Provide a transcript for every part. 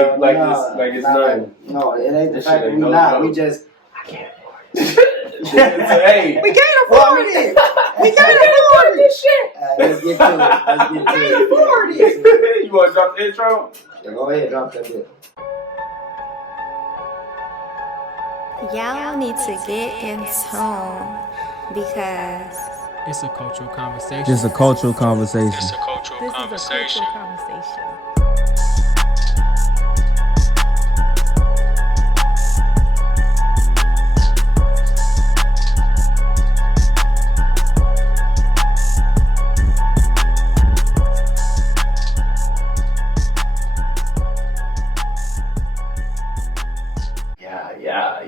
it's nothing. No, it ain't the fact that we not. We just, I can't afford it. Hey, we can't afford it. We can't afford this shit. Let's get to it. We can't afford it. You want to drop the intro? Yeah, go ahead, drop that bit. Y'all need to get in tune because it's a cultural conversation. Just a cultural conversation. It's a cultural conversation.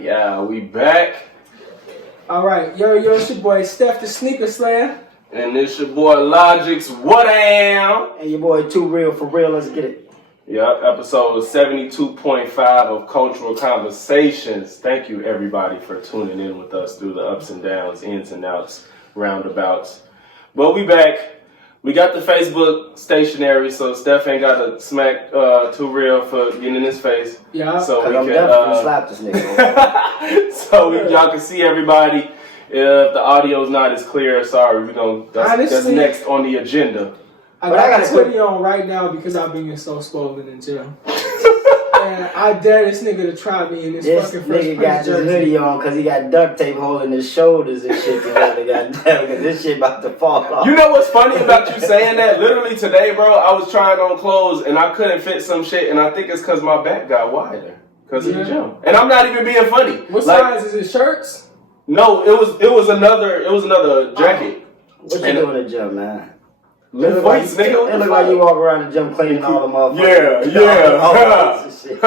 Yeah, we back. All right, yo, it's your boy Steph the Sneaker Slayer. And this your boy Logic's What I Am. And your boy Too Real for Real. Let's get it. Yep, episode 72.5 of Cultural Conversations. Thank you, everybody, for tuning in with us through the ups and downs, ins and outs, roundabouts. But we back. We got the Facebook stationary, so Steph ain't got to smack Too Real for getting in his face. Yeah, so we can slap this nigga. So y'all can see everybody. If the audio's not as clear, sorry, that's next on the agenda. I got a hoodie on right now because I've been getting so swollen in jail. And I dare this nigga to try me in this fucking Fresh nigga got this hoodie on because he got duct tape holding his shoulders and shit together. Goddamn, this shit about to fall off. You know what's funny about you saying that? Literally today, bro, I was trying on clothes and I couldn't fit some shit, and I think it's because my back got wider because of the gym. And I'm not even being funny. What size is it? Shirts? No, it was another jacket. What you doing in the gym, man? Lift weights, nigga. It look like you walk around the gym cleaning all the motherfuckers. Yeah. You don't do shit.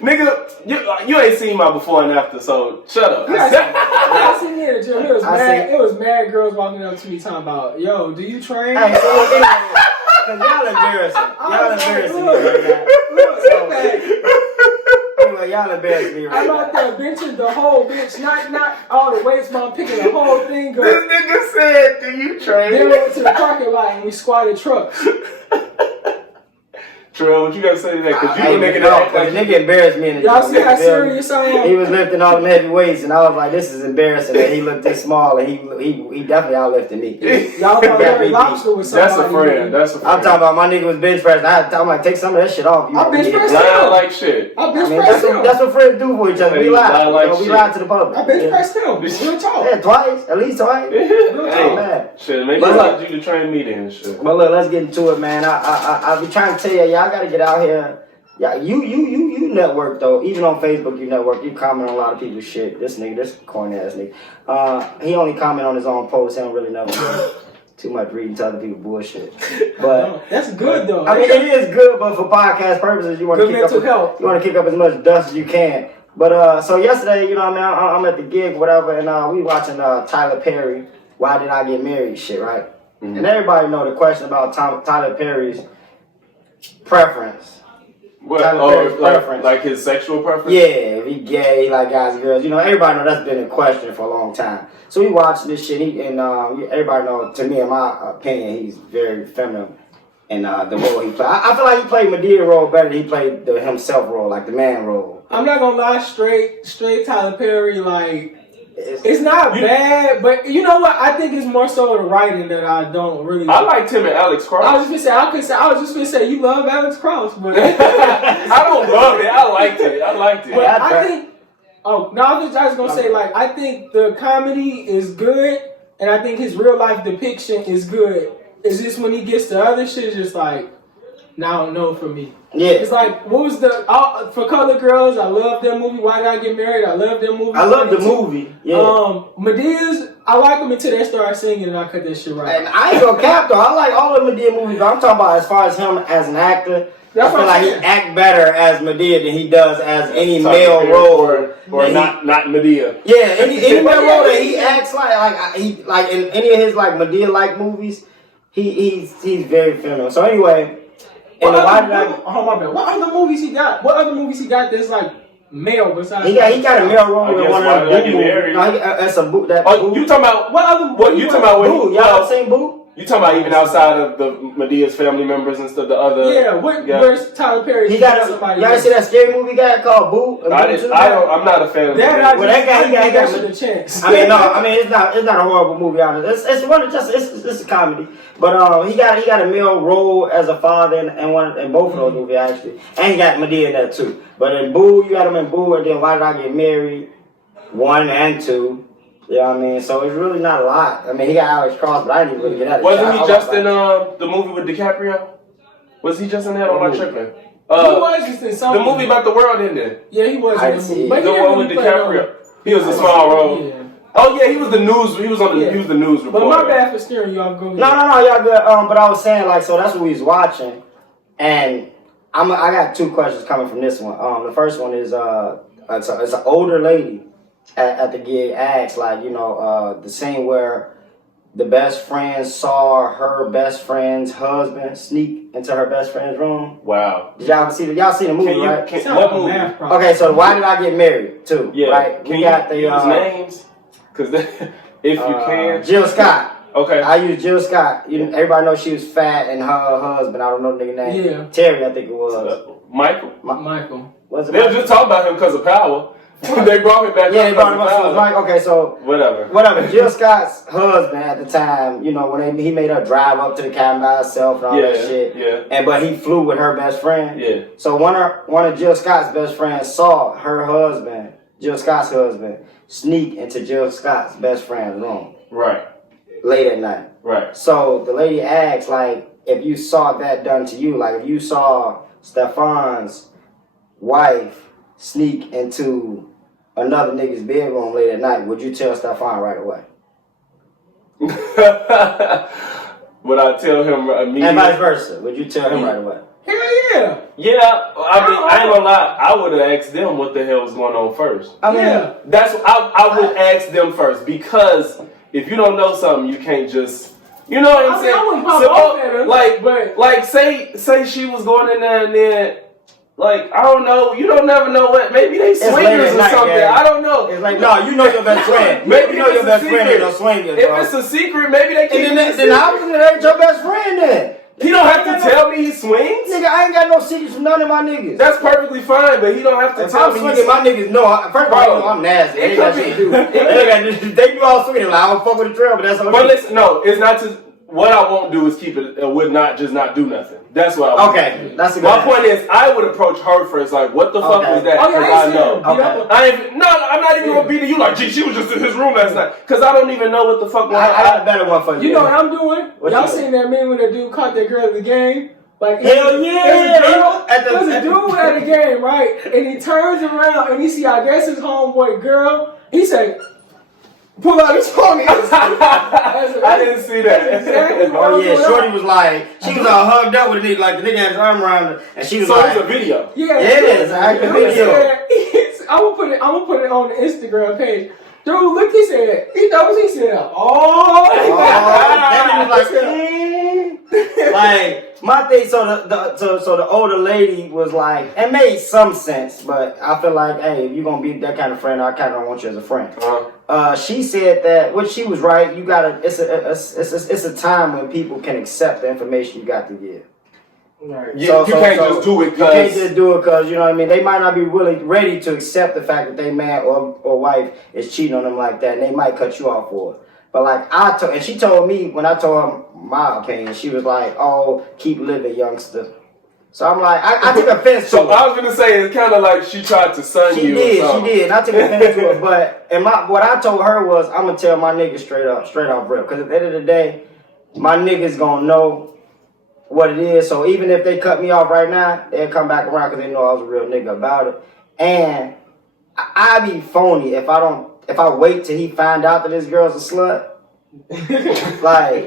Nigga, you ain't seen my before and after, so shut up. I seen you in the gym. It was mad girls walking up to me talking about, yo, do you train? Hey, because y'all embarrassing. Y'all embarrassing me right now. Anyway, y'all embarrassing me right now. I'm out there benching the whole bench, not all the weights, but I'm picking the whole thing up. This nigga said, do you train? Then we went to the parking lot and we squatted trucks. Trell, what you gotta say to that? Because you nigga that the nigga embarrassed me in the gym. Y'all see how serious I am? He was lifting all them heavy weights, and I was like, this is embarrassing. And he looked this small, and he definitely outlifted me. Y'all thought Larry Lobster was somebody. That's a friend. I'm talking about my nigga was bench pressing. I'm like, take some of that shit off. I bench press lying like shit. I bench press him. That's what friends do for each other. We lie. We lie to the public. I bench press him. Real talk. Yeah, twice. At least twice. Real talk, man. Shit, maybe I need you to train me then. Shit. But look, let's get into it, man. I be trying to tell y'all gotta get out here. Yeah, you network though. Even on Facebook, you network. You comment on a lot of people's shit. This corny ass nigga. He only comment on his own posts. He don't really know too much reading to other people's bullshit. But that's good though. I mean, it is good, but for podcast purposes, you want to kick up as much dust as you can. But so yesterday, you know what I mean, I'm at the gig, whatever, and we watching Tyler Perry. Why did I get married? Shit, right? Mm-hmm. And everybody know the question about Tyler Perry's preference. Like his sexual preference? Yeah, if he gay, he like guys and girls. You know, everybody know that's been a question for a long time. So we watched this shit, everybody know, to me, in my opinion, he's very feminine in the role he played. I feel like he played Medea's role better than he played the himself role, like the man role. I'm not gonna lie, straight Tyler Perry, like, it's not bad, but you know what? I think it's more so the writing that I don't really. I liked him and Alex Cross. I was just gonna say you love Alex Cross, but I don't love it. I liked it. But I think. Oh no! I was gonna say, like, I think the comedy is good, and I think his real life depiction is good. It's just when he gets to other shit, it's just like, now no for me. Yeah. It's like, what was for Color Girls, I love that movie. Why Did I Get Married? I love that movie. I love the movie. Yeah. Medea's, I like them until they start singing and I cut that shit right. And I ain't gonna cap though. I like all of Medea movies, but I'm talking about as far as him as an actor. I feel like he act better as Medea than he does as any male role. Or not Medea. Yeah, any male role that he acts like in any of his like Medea-like movies, he's very feminine. So anyway. What other movies he got? What other movies he got that's like male besides? He got a male role in one of the Boo movies. No, that's a Boo. You talking about what other? What you talking about? Boo? Y'all seen Boo? You talking about even outside of the Medea's family members and stuff, the other... Yeah, where's Tyler Perry? He got somebody. Y'all see that scary movie guy called Boo? I'm not a fan of that. That guy, he got a chance. I mean, it's not a horrible movie. Honestly, it's a comedy. But he got a male role as a father in both of those movies actually, and he got Madea in that too. But in Boo, you got him in Boo, and then Why Did I Get Married 1 and 2. You know what I mean? So it's really not a lot. I mean, he got Alex Cross, but I didn't even really get at it. Wasn't he just in the movie with DiCaprio? Was he just in that on my tripping? He was just in something. The movie about the world ending. Yeah, he was in the movie. But the one with DiCaprio. He was a small role. Yeah. Oh yeah, he was the news. He was the news reporter. But my bad for steering you off. Go ahead. No, y'all good. But I was saying so that's what we was watching, and I got 2 questions coming from this one. The first one is it's an older lady at the gig asked the scene where the best friend saw her best friend's husband sneak into her best friend's room. Wow. Did y'all see y'all seen the movie, right? What movie? Okay, so Why Did I Get Married too? Yeah. Right. Can you got the use names? Because if you can. Jill Scott. Okay. I use Jill Scott. Everybody knows she was fat and her husband. I don't know the nigga name. Yeah. Terry, I think it was. Michael. Michael. Was it? They were just talking about him because of Power. They brought him back. Yeah, they brought him up. So it was Mike. Okay, so whatever. Jill Scott's husband at the time, when he made her drive up to the cabin by herself and all that shit. Yeah. But he flew with her best friend. Yeah. So one of Jill Scott's best friends saw her husband, Jill Scott's husband, sneak into Jill Scott's best friend's room. Right. Late at night. Right. So the lady asked, if you saw that done to you, if you saw Stefan's wife sneak into another nigga's bedroom late at night, would you tell Stefan right away? Would I tell him immediately? And vice versa. Would you tell him right away? Hell yeah. Yeah, I ain't gonna lie. I would have asked them what the hell was going on first. I mean, I would ask them first, because if you don't know something, you can't just. You know what I'm saying? I wouldn't pop off at her. Like say she was going in there and then. I don't know. You don't never know what. Maybe they swingers or something. Yeah. I don't know. It's no, you know your best friend. Maybe you know your best friend ain't no swingers. If it's a secret, maybe they can't. Then obviously it ain't your best friend then. He don't have to tell me he swings. Nigga, I ain't got no secrets from none of my niggas. That's perfectly fine, but he don't have to tell me. Swinging, my niggas know. First of all, you know I'm nasty. They got shit to do. They do all swinging. I don't fuck with the trail, but that's all. But listen, no, it's not to. What I won't do is keep it. Would not do nothing. That's what I would. Okay, that's a good My point is, I would approach her first. What the fuck was that? Oh, yeah, I know. Okay. I'm not even gonna be to you. Gee, she was just in his room last night. Because I don't even know what the fuck. I got a better one for you. You know what I'm doing? Y'all seen that meme when that dude caught that girl at the game? Hell yeah! There's a dude at the game, right? And he turns around and he see, I guess, his homeboy girl. He said, pull out his phone. I didn't see that. Exactly Shorty was she was all hugged up with the nigga, the nigga had his arm around her, and she was so it's a video. Yeah, it is. I can video. I'm gonna put it on the Instagram page. Dude, look, he said, he said, that nigga was my thing. So the older lady was it made some sense, but I feel hey, if you're gonna be that kind of friend, I kind of don't want you as a friend. She said that, which she was right. You gotta. It's a time when people can accept the information you got to give. Right. You can't just do it. You can't just do it because you know what I mean. They might not be ready to accept the fact that they man or wife is cheating on them like that, and they might cut you off for it. But and she told me when I told her my opinion, she was like, "Oh, keep living, youngster." So I'm I took offense to it. So I was gonna say it's kind of like she tried to sun you. She did. And I took offense to it. But what I told her was, I'm gonna tell my niggas straight off rip. Because at the end of the day, my niggas gonna know what it is. So even if they cut me off right now, they'll come back around because they know I was a real nigga about it. And I be phony if I wait till he find out that this girl's a slut.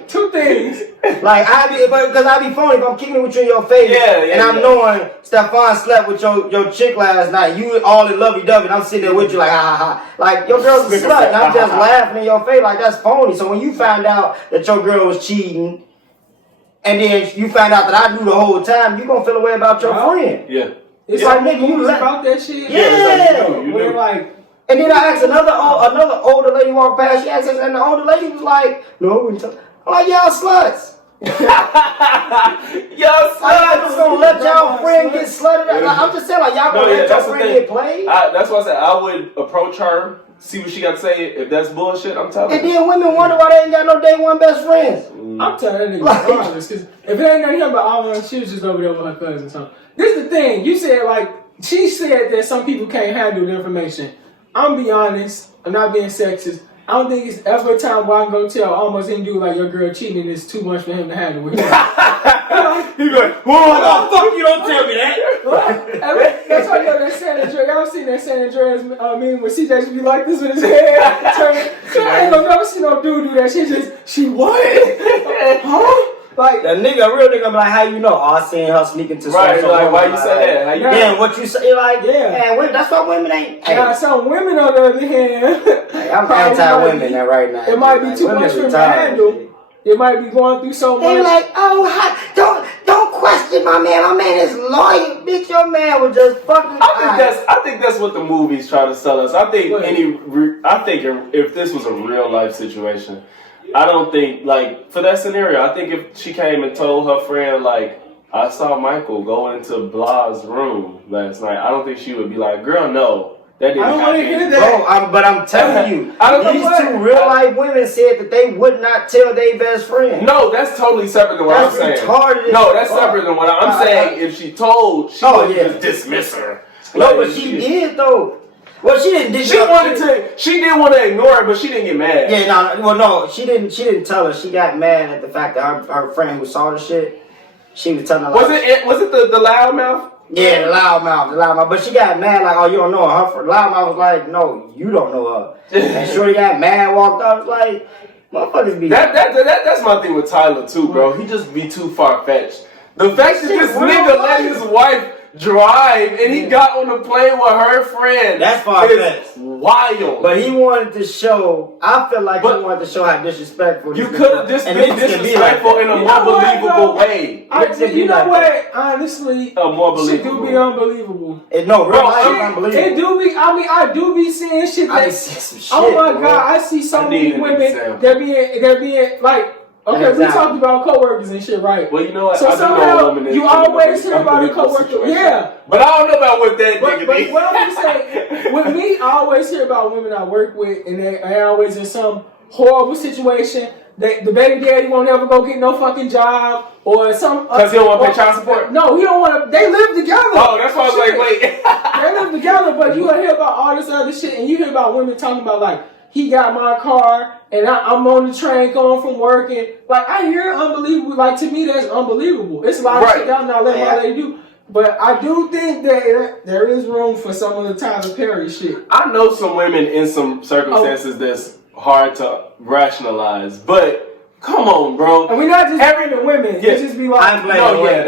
Two things. Because I be phony if I'm kicking it with you in your face. And I'm knowing Stefan slept with your chick last night. You all in lovey-dovey and I'm sitting there with you ha. Your girl's a slut and I'm just laughing in your face that's phony. So when you find out that your girl was cheating and then you find out that I knew the whole time, you gonna feel a way about your friend. Yeah. It's nigga, you about that shit. Yeah. You and then I asked another older lady walked past. She asked us, and the older lady was like, "No, I'm like, y'all sluts. Yo, I'm just gonna let y'all friend get slutted. I'm just saying, like, y'all gonna let your friend get played. That's why I said I would approach her, see what she got to say. If that's bullshit, I'm telling you. And then women wonder why they ain't got no day one best friends. I'm telling that nigga honest, because if it ain't nothing here but all she was just over there with her cousin. So this is the thing. You said like she said that some people can't handle the information. I'm be honest. I'm not being sexist. I don't think it's ever a time where I can go tell almost any dude like your girl cheating is too much for him to handle with him. He be like, whoa, fuck you, don't tell me that. That's why you know that San Andreas. Y'all seen that San Andreas meme where CJ just be like this with his head. I ain't gonna never see no dude do that. She what? Huh? Like the nigga, a real nigga, be like, how you know? Oh, I seen her sneaking to right, so like, why you say that? How you then what you say, like, yeah, man, that's why women ain't. Hey. Now, some women, on the other hand, hey, I'm anti-women now right now. It might be too much for them to handle. It might be going through so much. They like, oh, don't question my man. My man is loyal. Bitch, your man was just fucking. I think that's what the movies try to sell us. I think if this was a real life situation, I don't think, like, for that scenario, I think if she came and told her friend, like, I saw Michael go into Blah's room last night, I don't think she would be like, girl, no, that didn't happen. I don't want to hear that. Bro, but I'm telling you, these two real life women said that they would not tell their best friend. No, that's totally separate than what I'm saying. No, that's separate than what I'm saying. If she told, she wouldn't just dismiss her. No, but she did, though. Well, she didn't. She did want to ignore it, but she didn't get mad. Yeah, no, she didn't tell her. She got mad at the fact that her friend who saw the shit, she was telling her. Was it the loudmouth? Yeah, the loudmouth. But she got mad, like, oh, you don't know her. Her loudmouth was like, no, you don't know her. And Shorty got mad, walked up, was like, motherfuckers be. That's my thing with Tyler too, bro. He just be too far fetched. The fact that this nigga let his wife drive and he got on the plane with her friend. That's far-fetched. Wild. But he wanted to show, I feel like he wanted to show how disrespectful you could have just been disrespectful in a more believable way. You know what? Honestly, more believable. Shit do be unbelievable. No, real life is unbelievable. It do be, I mean, I do be seeing shit that, oh my God, I see so many women, they're being like, okay, we talked about coworkers and shit, right? Well, you know what? So somehow you always hear about a coworker. Yeah. But I don't know about what that nigga But what I'm saying, with me, I always hear about women I work with, and they always in some horrible situation. The baby daddy won't ever go get no fucking job, or some. Because he don't want to pay child support? No, he don't want to. They live together. Oh, that's why I was like, wait. They live together, but you hear about all this other shit, and you hear about women talking about, like, he got my car, and I'm on the train going from work, and like I hear unbelievable. Like to me, that's unbelievable. It's a lot of shit I'm not letting my lady do. But I do think that there is room for some of the Tyler Perry shit. I know some women in some circumstances that's hard to rationalize, but come on, bro. And we're not just blaming women. Yeah. It's just be like, I'm blaming men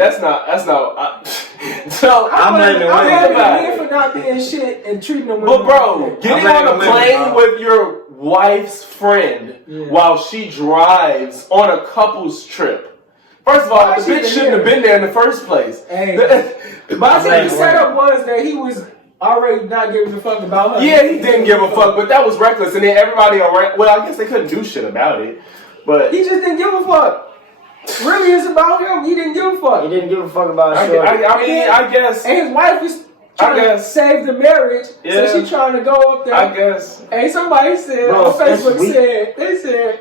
for not being shit and treating them. But bro, getting on a plane with your wife's friend while she drives on a couple's trip. First of all, the bitch shouldn't have been there in the first place. Hey. But I think the setup was that he was already not giving a fuck about her. Yeah, he didn't give a fuck, but that was reckless. And then everybody around, well, I guess they couldn't do shit about it. But he just didn't give a fuck. Really, it's about him. He didn't give a fuck. He didn't give a fuck about I guess. And his wife is trying to save the marriage, so she's trying to go up there. I guess. And somebody said on Facebook they said,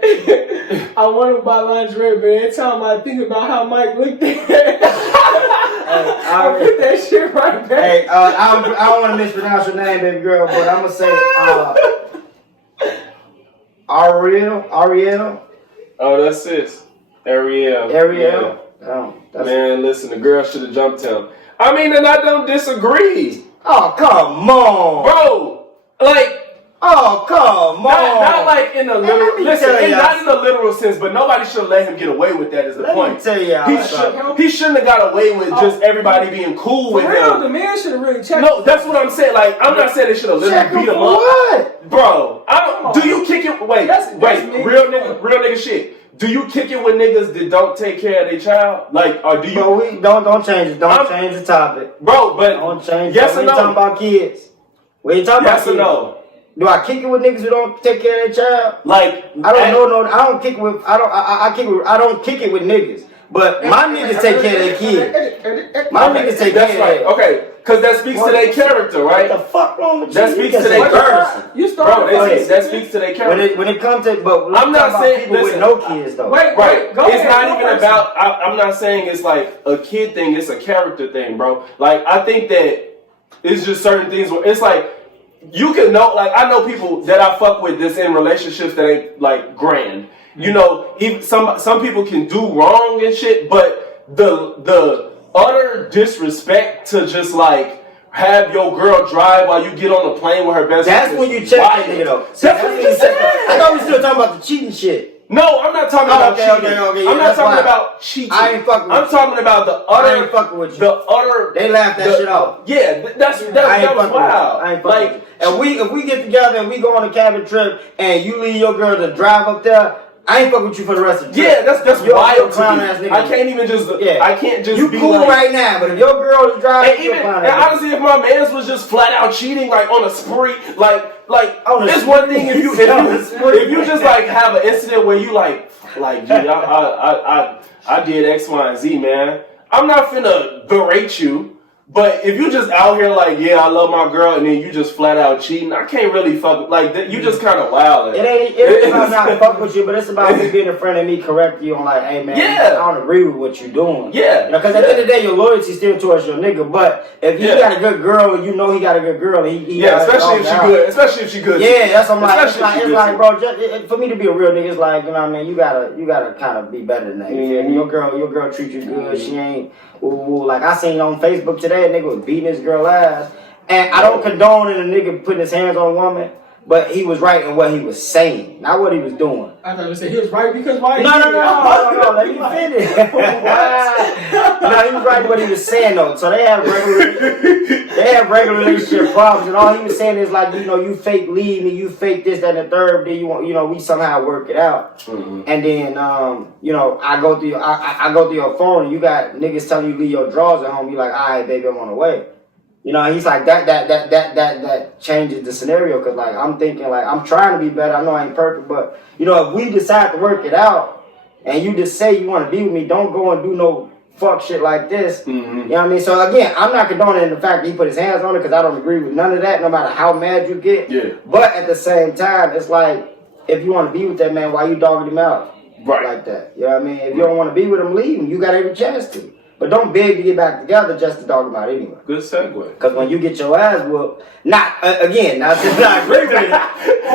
I want to buy lingerie, but every time I think about how Mike looked at it, I put that shit right back. Hey, I don't want to mispronounce your name, baby girl, but I'm gonna say Ariel. Oh, that's it. Ariel. Yeah. Oh, man, listen, the girl should have jumped him. I mean, and I don't disagree. Oh, come on. Bro, like... Oh, come on. Not like in a literal... Listen, not in a literal sense, but nobody should let him get away with that is the point. Let me tell y'all he shouldn't have got away with just everybody being cool with him. The man should have really checked. No, that's what I'm saying. Like, I'm not saying they should have literally beat him up. What? Bro, do you kick it... Wait, real nigga shit. Do you kick it with niggas that don't take care of their child? Like, or do you... Bro, don't change it. Don't change the topic. Bro, but... Don't change yes it. or We no? ain't talking about kids. We ain't talking about kids. Yes or no? Do I kick it with niggas who don't take care of their child? Like I don't kick it with I don't kick it with niggas. But my niggas take care of their kids. My niggas take care of That's right. Okay. Because that speaks to their character, right? What the fuck wrong with you? That speaks to their character. You started. Bro, that speaks to their character. When it comes to, but I'm not saying people with no kids though. Wait, right. go it's ahead, not go even first. about. I'm not saying it's like a kid thing. It's a character thing, bro. Like I think that it's just certain things where it's like you can know. Like I know people that I fuck with that's in relationships that ain't like grand. You know, even some people can do wrong and shit, but the utter disrespect to just like have your girl drive while you get on the plane with her best friend. That's when you check that nigga though. That's what you just said. I thought we still talking about the cheating shit. No, I'm not talking about cheating. Okay, I'm not talking about cheating. I ain't fucking with you. I'm talking about the utter. I ain't fucking with you. The utter. They laughed that shit off. Yeah, that was wild. I ain't fucking with you. And if we get together and we go on a cabin trip and you leave your girl to drive up there, I ain't fucking with you for the rest of the trip. Yeah, that's wild to me. I can't even just. Yeah. I can't just. You be cool like, right now, but if your girl is driving, and honestly, if my man's was just flat out cheating, like on a spree, like it's one thing if you just like have an incident where you like gee, I did X, Y, and Z, man. I'm not finna berate you. But if you just out here like, yeah, I love my girl, and then you just flat out cheating, I can't really fuck like you just kind of wild. It ain't about not fuck with you, but it's about you being in front of me, correct you on like, hey man, I don't agree with what you're doing. Yeah. Because at the end of the day, your loyalty still towards your nigga. But if he got a good girl, and you know he got a good girl, and he especially if she good. Yeah, that's what I'm like. It's like, bro, for me to be a real nigga, it's like, you know what I mean. You gotta kind of be better than that. Mm-hmm. Your girl treat you good. She ain't. Ooh, like I seen on Facebook today, a nigga was beating his girl ass, and I don't condone a nigga putting his hands on a woman, but he was right in what he was saying, not what he was doing. I thought you said he was right because why? No, let me finish. No, he was right in what he was saying though. So they have regular relationship problems, and all he was saying is like, you know, you fake leave me, you fake this, that, and the third. Then you want, you know, we somehow work it out, and then you know, I go through your phone, and you got niggas telling you leave your drawers at home. You like, all right, baby, I'm on the way. You know, he's like that changes the scenario because like I'm thinking like I'm trying to be better. I know I ain't perfect, but you know if we decide to work it out and you just say you want to be with me, don't go and do no fuck shit like this. Mm-hmm. You know what I mean? So again, I'm not condoning the fact that he put his hands on it because I don't agree with none of that. No matter how mad you get. Yeah. But at the same time, it's like if you want to be with that man, why you dogging him out like that? You know what I mean? If you don't want to be with him, leave him. You got every chance to. But don't beg to get back together just to talk about it anyway. Good segue. Because when you get your ass whooped, not just not agree with it,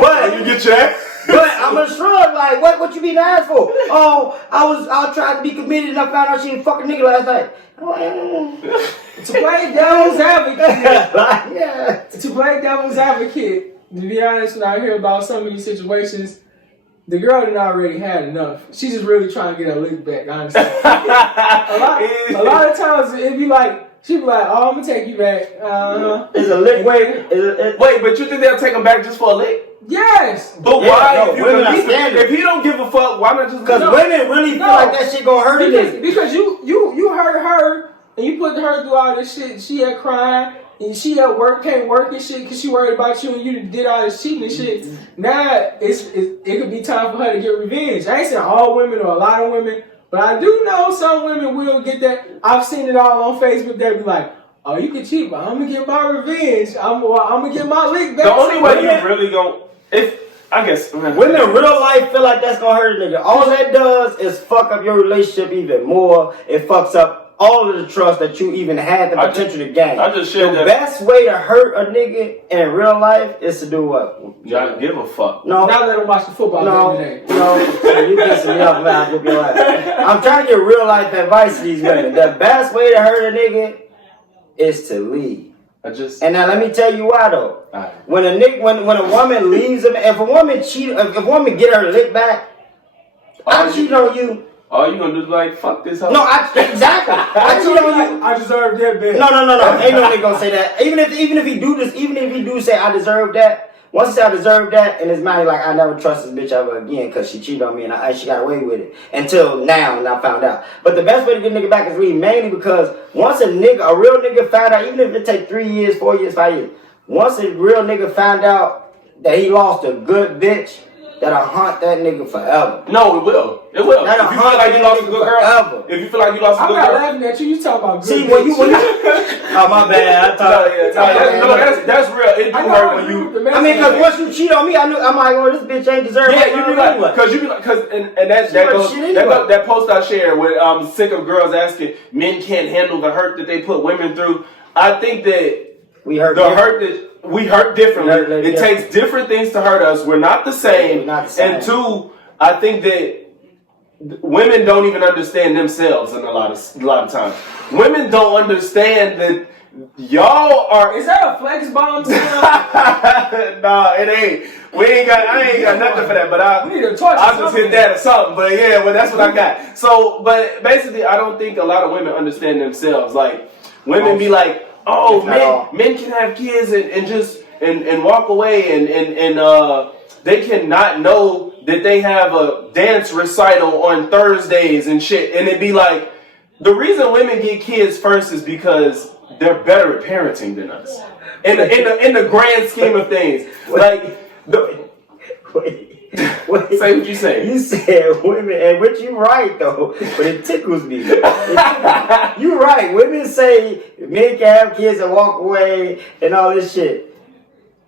but you get your ass. But I'm a shrug like, what you being asked for? Oh, I tried to be committed and I found out she ain't fucking nigga last night. To play devil's advocate. Yeah. To play devil's advocate, to be honest, when I hear about some of these situations, the girl didn't already had enough. She's just really trying to get her lick back, honestly. a lot of times, it'd be like, she'd be like, oh, I'm going to take you back. Is a lick, wait, but you think they'll take him back just for a lick? Yes. But why? If he don't give a fuck, why not just... Because women really feel like that shit gonna hurt him. Because you hurt her, and you put her through all this shit. She had crying. And she at work, can't work and shit because she worried about you and you did all this cheating and shit. Now, it could be time for her to get revenge. I ain't saying all women or a lot of women, but I do know some women will get that. I've seen it all on Facebook. They be like, oh, you can cheat, but I'm going to get my revenge. I'm going to get my lick back. The only way you really go, I guess. When in real life feel like that's going to hurt a nigga, all that does is fuck up your relationship even more. It fucks up all of the trust that you even had the potential to gain. I just shared the best way to hurt a nigga in real life is to do what? Not give a fuck. No. Not let him watch the football game today. No, you pissing me off, man. I'm trying to get real life advice to these women. The best way to hurt a nigga is to leave. And now let me tell you why though. Right. When a woman leaves him, if a woman get her lick back, I cheat on you. All you gonna do is like, fuck this hoe. No, exactly. I cheat on you. I deserve that, bitch. No. Ain't no nigga gonna say that. Even if he do say I deserve that, once he say I deserve that, in his mind, like, I never trust this bitch ever again because she cheated on me and she got away with it. Until now, and I found out. But the best way to get a nigga back is leave, mainly because once a real nigga found out, even if it take 3 years, 4 years, 5 years, once a real nigga found out that he lost a good bitch, that'll haunt that nigga forever. No, it will. It will. That'll If you feel like you lost a good girl, forever. if you feel like you lost a I'm good not girl. laughing at you. You talking about good See, bitch. when you oh, my bad. That's real. It do hurt when you. I mean, because once you cheat on me, I'm like, oh, this bitch ain't deserving. Yeah, you be like, because and that post I shared with I'm sick of girls asking men can't handle the hurt that they put women through. I think that we hurt differently. It takes different things to hurt us. We're not the same. And two, I think that women don't even understand themselves in a lot of times. Women don't understand that y'all are. Is that a flex bomb? Nah, it ain't. I ain't got nothing for that. But I just hit that or something. But yeah, well, that's what I got. So, but basically, I don't think a lot of women understand themselves. Like women be like, oh, men can have kids and just walk away and they cannot know that they have a dance recital on Thursdays and shit. And it'd be like, the reason women get kids first is because they're better at parenting than us. In the grand scheme of things. Like, Wait. Say what you say. You said women, and which you right though, but it tickles me. You right. Women say men can have kids and walk away and all this shit.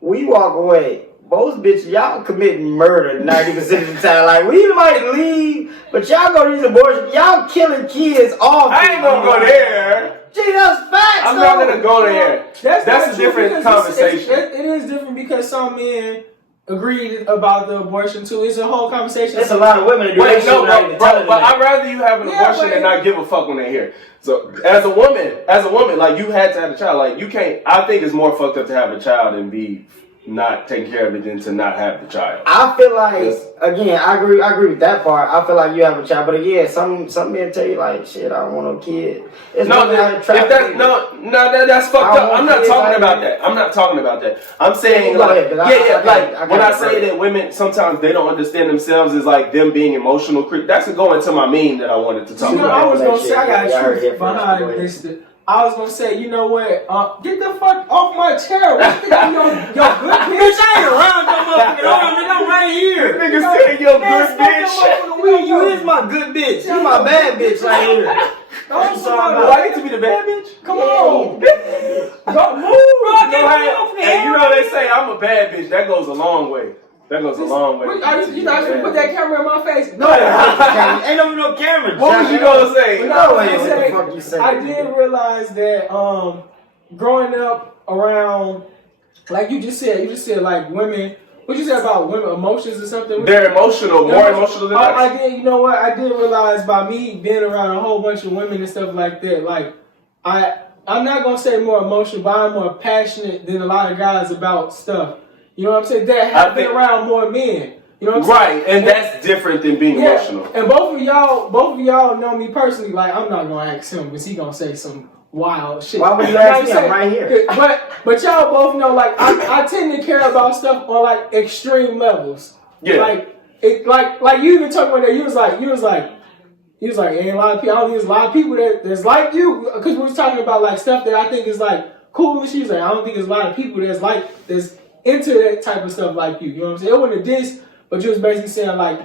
We walk away. Most bitches, y'all committing murder 90% of the time. Like, we might leave, but y'all go to these abortions. Y'all killing kids off. I ain't gonna go there. Gee, that's facts. I'm not gonna go there. That's a different conversation. It is different because some men agreed about the abortion too. It's a whole conversation. There's a lot of women that do that shit. But I'd rather you have an abortion than not give a fuck when they're here. So as a woman, like you had to have a child. Like you can't. I think it's more fucked up to have a child and be not taking care of it than to not have the child. I feel like again, I agree with that part. I feel like you have a child, but again, some men tell you like, shit, I don't want no kid. That's fucked up. I'm not talking about that. I'm saying when I say that women sometimes they don't understand themselves is like them being emotional. That's going to my meme that I wanted to talk about. I was gonna say I got truth behind this. I was gonna say, you know what? Get the fuck off my chair. What you think your good bitch? I ain't around no motherfucking arm, nigga. I'm right here. Nigga saying your good bitch. You is my good bitch. You my bad bitch right here. Do I get to be the bad bitch? Come on. Go move. And you know they say I'm a bad bitch. That goes a long way. You thought you would put that camera in my face? No. Ain't no camera. What was you gonna say? I did realize that growing up around, like you just said like women. What you said about women emotions or something? They're emotional, more emotional than us. I did. You know what? I did realize by me being around a whole bunch of women and stuff like that. Like I'm not gonna say more emotional, but I'm more passionate than a lot of guys about stuff. You know what I'm saying? That have been around more men. You know what I'm saying? Right, and that's different than being emotional. And both of y'all know me personally. Like I'm not gonna ask him because he gonna say some wild shit. Why would you ask me? I'm right here. But y'all both know like I tend to care about stuff on like extreme levels. Yeah. Like you even talking about that. You was like ain't a lot of people. I don't think there's a lot of people that's like you because we was talking about like stuff that I think is like cool. And she's like I don't think there's a lot of people that's into that type of stuff like you. You know what I'm saying? It wasn't a diss, but you was basically saying like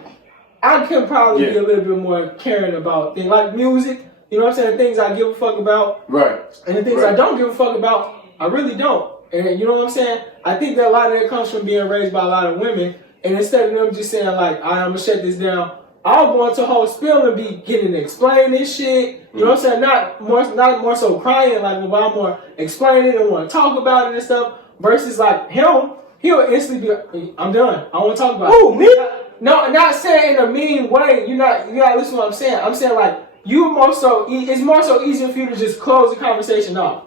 I can probably be a little bit more caring about things like music. You know what I'm saying? Things I give a fuck about. Right. And the things I don't give a fuck about, I really don't. And you know what I'm saying? I think that a lot of that comes from being raised by a lot of women. And instead of them just saying like, I'm gonna shut this down, I'll go into a whole spiel and be getting to explain this shit. You know what I'm saying? Not more so crying like, but I'm more explaining and want to talk about it and stuff. Versus like he'll instantly be like, I'm done. I want to talk about it. Me? No, not saying in a mean way. You gotta listen to what I'm saying. I'm saying like it's more so easier for you to just close the conversation off.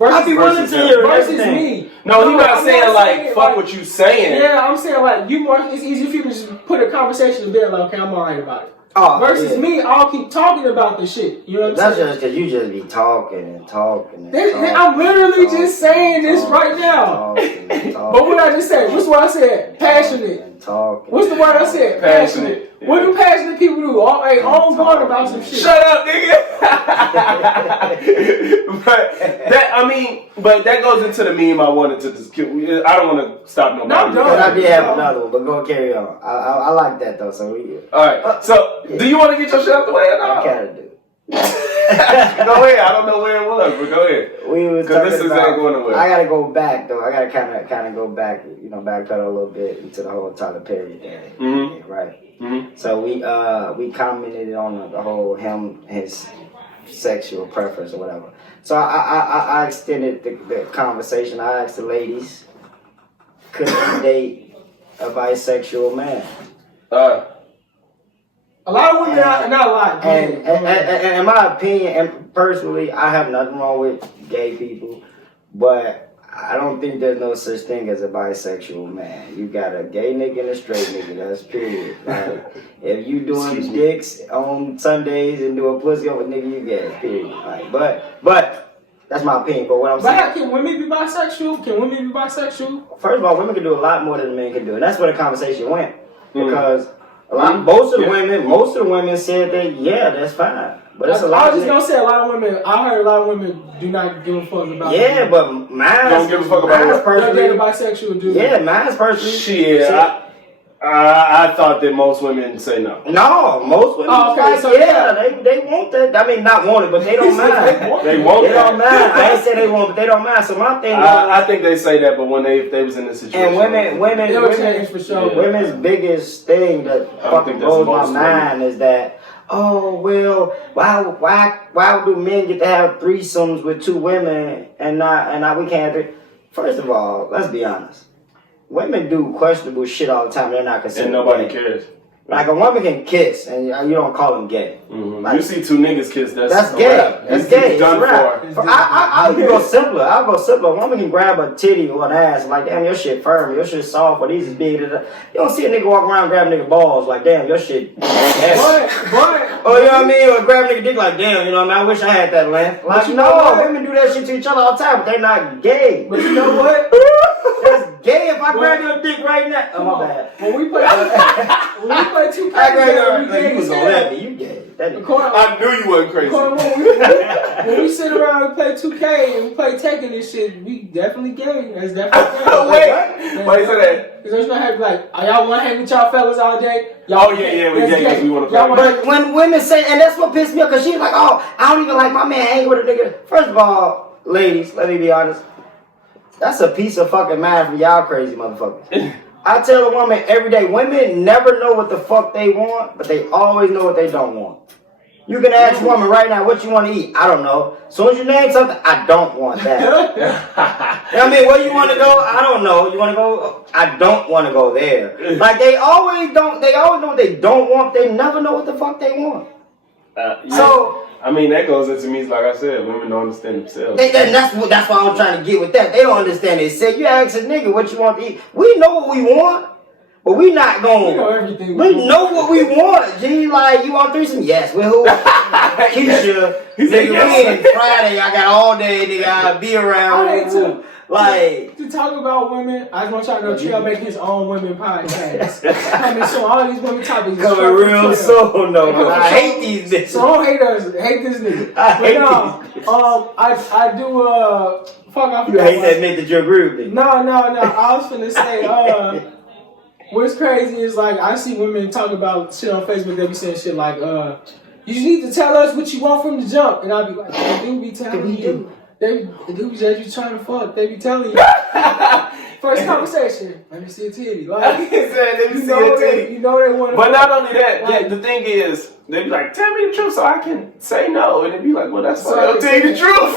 I'll be willing to hear versus me. No, you're not saying like fuck what you saying. Yeah, I'm saying like it's easier for you to just put a conversation in bed like okay, I'm alright about it. Versus me, I'll keep talking about the shit. You know what I'm saying? That's just because you just be talking. I'm literally just saying this right now. But what I just said? What's what I said? Passionate. What's the word I said? Passionate. What do passionate people do? All going about some shit. Shut up, nigga. but that goes into the meme I wanted to just. I don't want to stop nobody. No, I did have another one, but go carry on. I like that though. So all right. So do you want to get your shit out the way or not? I kind of do. Go ahead. I don't know where it was, but go ahead. We was Because this is about, ain't going nowhere. I gotta go back though. I gotta kind of go back. Backpedal a little bit into the whole Tyler Perry thing. Mm-hmm. Right. Mm-hmm. So we commented on the whole his sexual preference or whatever. So I extended the conversation. I asked the ladies, could they date a bisexual man? A lot of women, not a lot. And in my opinion, and personally, I have nothing wrong with gay people, but I don't think there's no such thing as a bisexual man. You got a gay nigga and a straight nigga. That's period. Like, if you doing dicks on Sundays and do a pussy over nigga, you gay. Period. Like, but that's my opinion. But what I'm saying. But can women be bisexual? Can women be bisexual? First of all, women can do a lot more than men can do, and that's where the conversation went because. Most of the women said that that's fine, but it's a lot. I was just gonna say a lot of women. I heard a lot of women do not give a fuck about. Yeah, but mine don't give a fuck about what? Personally, they're bisexual dude. Yeah, mine's personally. Shit, I thought that most women say no. No, most women. They want that. I mean, not want it, but they don't mind. They want it. They don't mind. I ain't say they want, but they don't mind. So my thing. I think they say that, but when they was in this situation, and women change for sure. Women's biggest thing that fucking blows my mind is that. Oh well, why do men get to have threesomes with two women and not we can't? First of all, let's be honest. Women do questionable shit all the time. They're not considered. And nobody gay. cares. Like a woman can kiss, and you don't call them gay. Mm-hmm. Like, you see two niggas kiss, that's gay. Rap. That's gay. It's done for. I'll go simpler. A woman can grab a titty or an ass and like, damn, your shit firm, your shit soft, or these is big. You don't see a nigga walk around grabbing nigga balls like, damn, your shit. But oh, you know what I mean? Or grab nigga dick like, damn, you know what I mean? I wish I had that length. Like, women do that shit to each other all the time, but they're not gay. But you know what? That's gay if I grab your dick right now. Oh, my bad. When we play 2K, you was gonna let me. You gay. I knew you wasn't crazy. When we sit around and play 2K and we play Tekken and shit, we definitely gay. That's definitely gay. Why you say that? Because you're have like, y'all want to hang with y'all fellas all day? Y'all, we gay. We want to play. But when women say, and that's what pissed me off, because she's like, oh, I don't even like my man hanging with a nigga. First of all, ladies, let me be honest. That's a piece of fucking mind from y'all crazy motherfuckers. I tell a woman every day, women never know what the fuck they want, but they always know what they don't want. You can ask a woman right now, what you want to eat? I don't know. As soon as you name something, I don't want that. You know what I mean? Where you want to go? I don't know. You want to go? I don't want to go there. Like, they always know what they don't want. They never know what the fuck they want. So... I mean, that goes into me, like I said, women don't understand themselves. That's what I'm trying to get with that. They don't understand it. Say, you ask a nigga what you want to eat. We know what we want, but we not going. We know everything. We know what we want. G, like, you want threesome? Yes. With who? Keisha. Nigga, we in Friday. I got all day. Nigga, I'll be around. Like, to talk about women, I just want y'all to know Trill make his own women podcast. Coming soon, all these women topics. Coming real soon, though. I hate these niggas. So don't hate us. Hate this nigga. I do, fuck off. You hate that nigga that you agree with me. No. I was finna say, what's crazy is, like, I see women talk about shit on Facebook. They be saying shit like, you need to tell us what you want from the jump. And I be like, they do be telling you. They do be just trying to fuck. They be telling you. First conversation. Let me see a titty. Like, let me see a titty. You know they want to. But not only that, like, the thing is, they be like, tell me the truth so I can say no. And they be like, well, that's fine. I'll tell you the truth.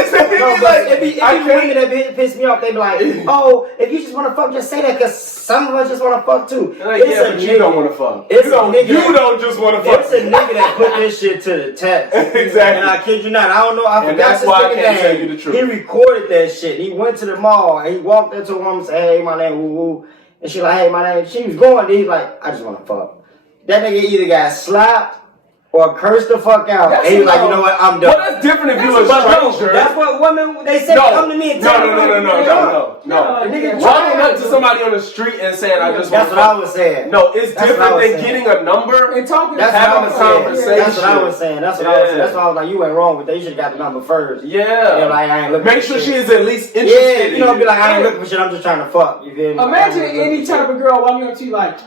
It be women that piss me off. They be like, oh, if you just want to fuck, just say that, because some of us just want to fuck too. Like, yeah, but you don't want to fuck. You don't just want to fuck. It's a nigga that put this shit to the test. Exactly. And I kid you not, I don't know. I and forgot that's this why nigga I can't tell you name. the truth. He recorded that shit. He went to the mall and he walked into a woman and said, hey, my name woo woo. And she like, hey, my name. She was going. He's like, I just want to fuck. That nigga either got slapped or curse the fuck out. That's And he was like, enough. you know what, I'm done. Well, that's different if you a But no, stranger. that's what women, they say, come to me and tell me. No. Walking up to somebody on the street and saying, I just want That's what I was saying. No, it's That's different what I was than saying. getting a number And talking That's having what I a was saying. conversation. That's what I was saying. That's what I was saying. That's why I was like, you went wrong with that. You should have got the number first. Yeah. Like, I ain't looking Make for sure shit. she is at least interested. Yeah, you know, be like, I ain't looking for shit. I'm just trying to fuck. You feel me? Imagine any type of girl walking up to you like,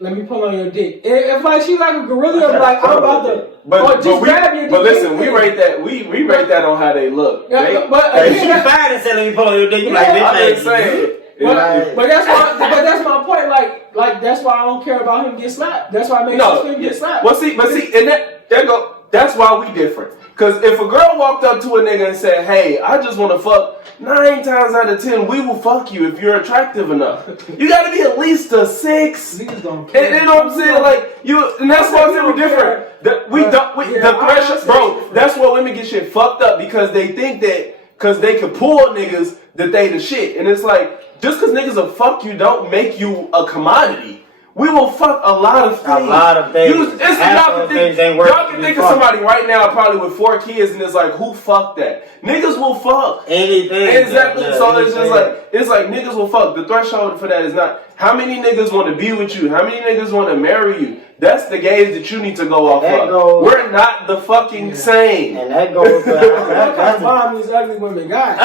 let me pull on your dick. If like she like a gorilla, like I'm about to, grab your dick. But listen, we rate that. We rate that on how they look. Yeah, but If again, she fine and say, let me pull on your dick, you like, I'm bitch, just saying. but that's my point. Like that's why I don't care about him getting slapped. That's why I make sure him get slapped. Well, see, and that's why we different. Because if a girl walked up to a nigga and said, hey, I just want to fuck, 9 times out of 10, we will fuck you if you're attractive enough. You got to be at least a 6. Niggas don't care. And you know what I'm saying? Like, and that's why we're different. The threshold, bro, that's why women get shit fucked up because they think that, because they can pull niggas, that they the shit. And it's like, just because niggas will fuck you don't make you a commodity. We will fuck a lot of things. A lot of things. Y'all can think of somebody right now probably with 4 kids and it's like, who fucked that? Niggas will fuck. Anything. Exactly. Yeah, So it's just like, niggas will fuck. The threshold for that is not how many niggas want to be with you, how many niggas want to marry you. That's the gauge that you need to go off of. We're not the fucking same. And that goes to that's why these ugly women got.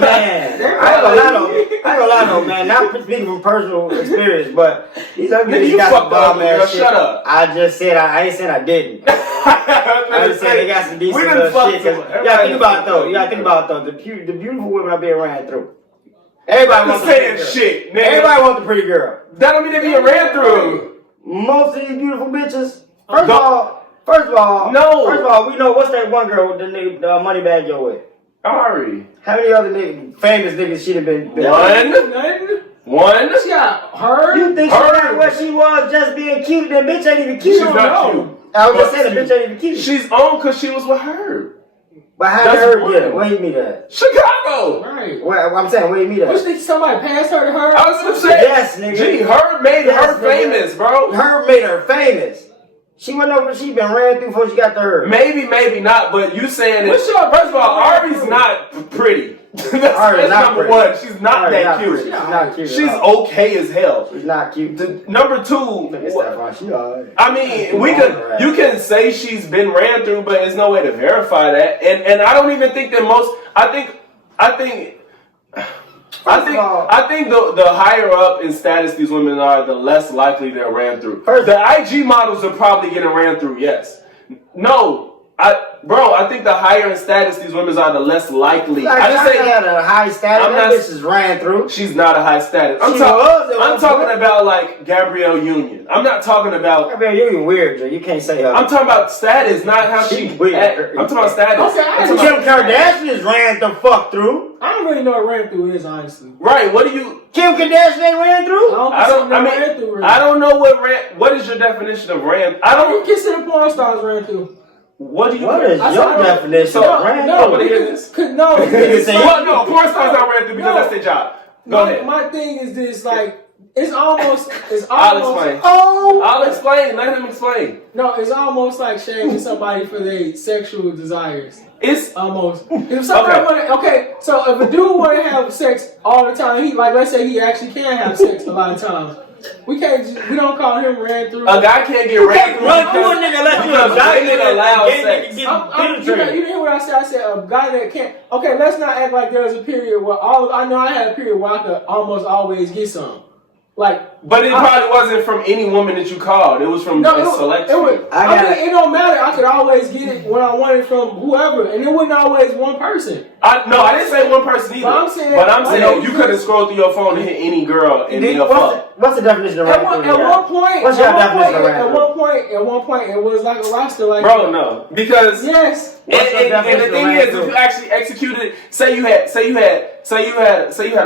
Man, I ain't gonna lie though, man. Not speaking from personal experience, but these ugly Nigga, niggas you got fucked some up, bomb ass shit. shut up. I just said I ain't said I didn't. I just said they got some decent little shit. You gotta think about it though. The beautiful women I've been ran through. Everybody wants the pretty girl. Shit, nigga. Everybody wants the pretty girl. That don't mean they being ran through. Most of these beautiful bitches. First of all, we know what's that one girl with the money bag yo with. Ari. How many other famous niggas she done been? One. She got her. You think she got what she was just being cute? That bitch ain't even cute. She's not cute. I was just saying the bitch ain't even cute. She's on because she was with her. But how did her get it? Where you meet at? Chicago. Right. I'm saying, where you meet at? Which think somebody passed her to her? I was gonna say, yes, nigga. Gee, her made her famous, bro. Her made her famous. She went over. She been ran through before she got to her. Maybe not. But you saying it. First of all, Ari's not pretty. that's number pretty. one. She's not that cute. She's not cute. She's okay as hell. She's not cute. Number 2. She alright. I mean, you can say she's been ran through, but there's no way to verify that. And I don't even think that I think the higher up in status these women are, the less likely they're ran through. The IG models are probably getting ran through, yes. No. I think the higher in status these women are, the less likely. I just say had a high status. That bitch is ran through. She's not a high status. I'm talking about like Gabrielle Union. I'm not talking about Gabrielle Union weird, Joe. You can't say her. I'm talking about status, not how she weird. I'm talking about status. Okay, Kim Kardashian is ran the fuck through. I don't really know what ran through is, honestly. Right? What do you? Kim Kardashian ain't ran through. I don't know what is your definition of ran? I don't consider porn stars ran through. What do you? What is your definition of ran through? Nobody hears this. No, porn stars not ran through because that's their job. Go ahead. My thing is this, like, it's almost. I'll explain. I'll explain. Let him explain. No, it's almost like shaming somebody for their sexual desires. It's almost. If somebody so if a dude want to have sex all the time, let's say he actually can have sex a lot of times. We don't call him ran through. A guy can't get ran through. Run through a nigga like you a guy that allows sex. You didn't hear what I said? I said a guy that can't. Okay, let's not act like there was a period where I know I had a period where I could almost always get some. But it probably wasn't from any woman that you called. It was from a select few. It don't matter. I could always get it when I wanted from whoever, and it wasn't always one person. I didn't say one person either. But I'm saying you could have scrolled through your phone and hit any girl and they'll fuck. What's the definition of ran through? At one point, what's your definition of ran through? At one point, it was like a roster, like bro, no, because yes. And the thing is, if you actually executed, say you had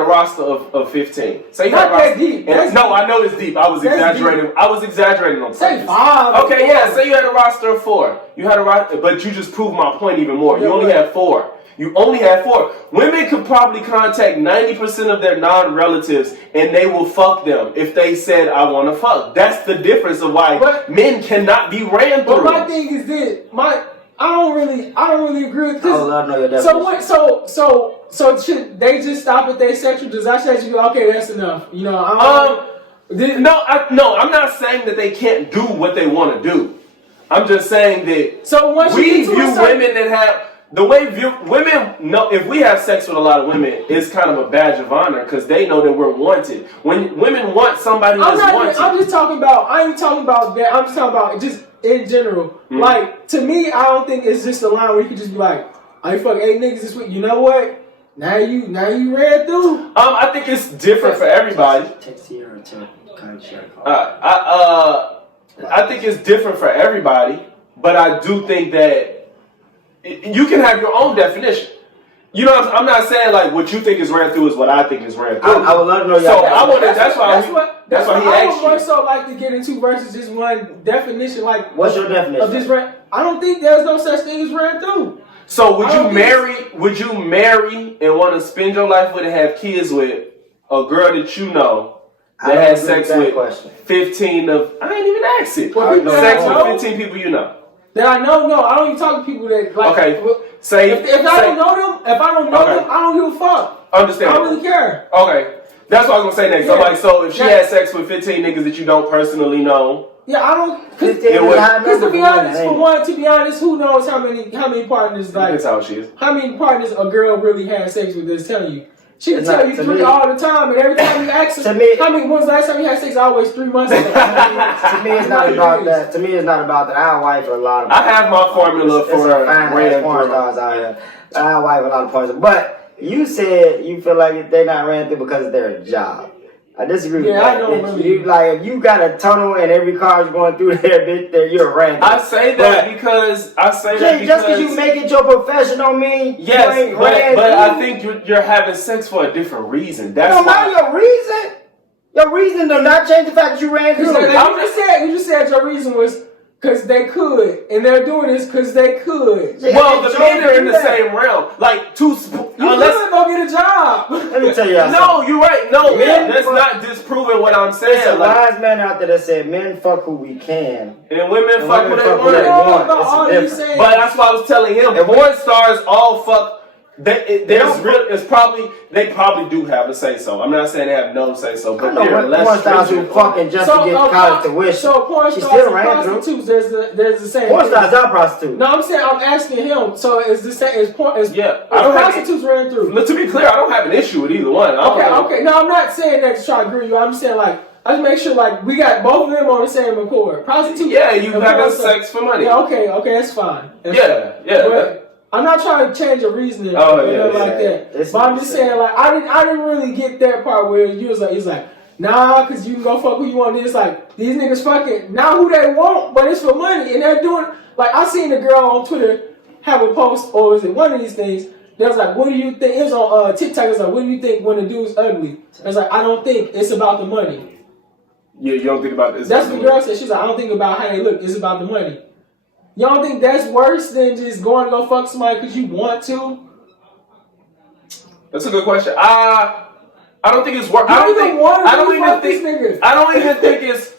a roster of 15. Say you had a roster. Deep. No, I know it's deep. I was exaggerating. Deep. I was exaggerating on purpose. Say 5. Okay, yeah. Say you had a roster of 4. You had a roster, but you just proved my point even more. You only had 4. You only have 4. Women could probably contact 90% of their non-relatives and they will fuck them if they said, I want to fuck. That's the difference of why men cannot be ran through. But my thing is this, I don't really agree with this. I know your definition. So should they just stop at their sexual desire? You go, okay, that's enough. You know, no, I'm not saying that they can't do what they want to do. I'm just saying that we view women that have the way women know. If we have sex with a lot of women, it's kind of a badge of honor because they know that we're wanted. When women want somebody that's wanted, I'm just talking about. I ain't talking about that. I'm just talking about just in general. Mm-hmm. Like to me, I don't think it's just a line where you can just be like, I fuck 8 niggas this week. You know what? Now you ran through. I think it's different for everybody. I think it's different for everybody, but I do think that you can have your own definition. You know, I'm not saying like what you think is ran through is what I think is ran through. I would love to know. So I wanted. That's why he I asked would more you. so like to get into versus just one definition. Like, what's your definition of this ran? I don't think there's no such thing as ran through. So would you marry and want to spend your life with and have kids with a girl that you know that had sex with 15 of, I ain't even asked it. Sex with 15 people you know. That I know, no, I don't even talk to people that like. Okay, if I don't know them, I don't give a fuck. Understand? I don't really care. Okay, that's what I was gonna say next. Yeah. So if she had sex with 15 niggas that you don't personally know. Yeah, I don't. Because to be honest, who knows how many partners like? That's how she is. How many partners a girl really had sex with? That's telling you. She can tell you 3 all the time, and every time you ask her, when's the last time you had sex? Always 3 months ago. To me, it's not about that. To me, it's not about that. I wife a lot of. I have my formula for porn stars out here. I wife a lot of porn stars, but you said you feel like they not ran through because of their job. I disagree with that. I know. If you got a tunnel and every car is going through there, bitch, you're a ran through. I say that because just because you make it your profession don't mean you ain't ran but through. I think you're having sex for a different reason. That's not your reason. Your reason does not change the fact that you ran through. You just said your reason was because they could, and they're doing this because they could. Well, the men are in the same realm. Like, unless go get a job. Let me tell you something. No, you're right. No, that's not disproving what I'm saying. There's a wise man out there that said men fuck who we can. And women fuck who they want. It's different. But that's what I was telling him. Porn stars all fuck. They probably do have a say so. I'm not saying they have no say so, but they're less porn stars who fucking just to get college tuition. So porn stars and prostitutes, there's the same. Porn stars are prostitutes. No, I'm saying I'm asking him. So it's the same as porn. Prostitutes ran through. To be clear, I don't have an issue with either one. Okay. No, I'm not saying that to try to agree with you. I'm saying like. I just make sure like we got both of them on the same accord. Prostitutes. Yeah, you having sex for money. Yeah, okay, that's fine. Yeah. But I'm not trying to change your reasoning like that. But I'm just saying like I didn't really get that part where you was like nah, cause you can go fuck who you want. It's like these niggas fucking not who they want, but it's for money, and they're doing like I seen a girl on Twitter have a post or was it one of these things. They was like, what do you think? It was on TikTok. It was like, what do you think when a dude's ugly? I was like, I don't think it's about the money. Yeah, you don't think about this. That's what the girl said. She's like, I don't think about how they look. It's about the money. Y'all don't think that's worse than just going to go fuck somebody because you want to? That's a good question. I don't think it's worse. I don't even think it's.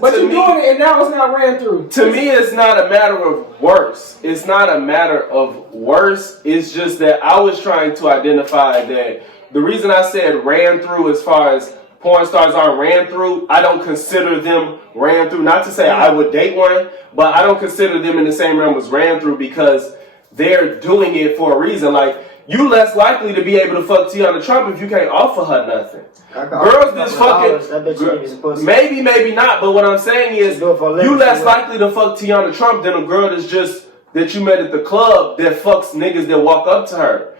But you're doing it, and now it's not ran through. To me, it's not a matter of worse. It's not a matter of worse. It's just that I was trying to identify that the reason I said ran through as far as porn stars aren't ran through, I don't consider them ran through. Not to say I would date one, but I don't consider them in the same realm as ran through because they're doing it for a reason. Like, you less likely to be able to fuck Tiana Trump if you can't offer her nothing. Girls just fucking... Maybe not, but what I'm saying is you less likely to fuck Tiana Trump than a girl that you met at the club that fucks niggas that walk up to her.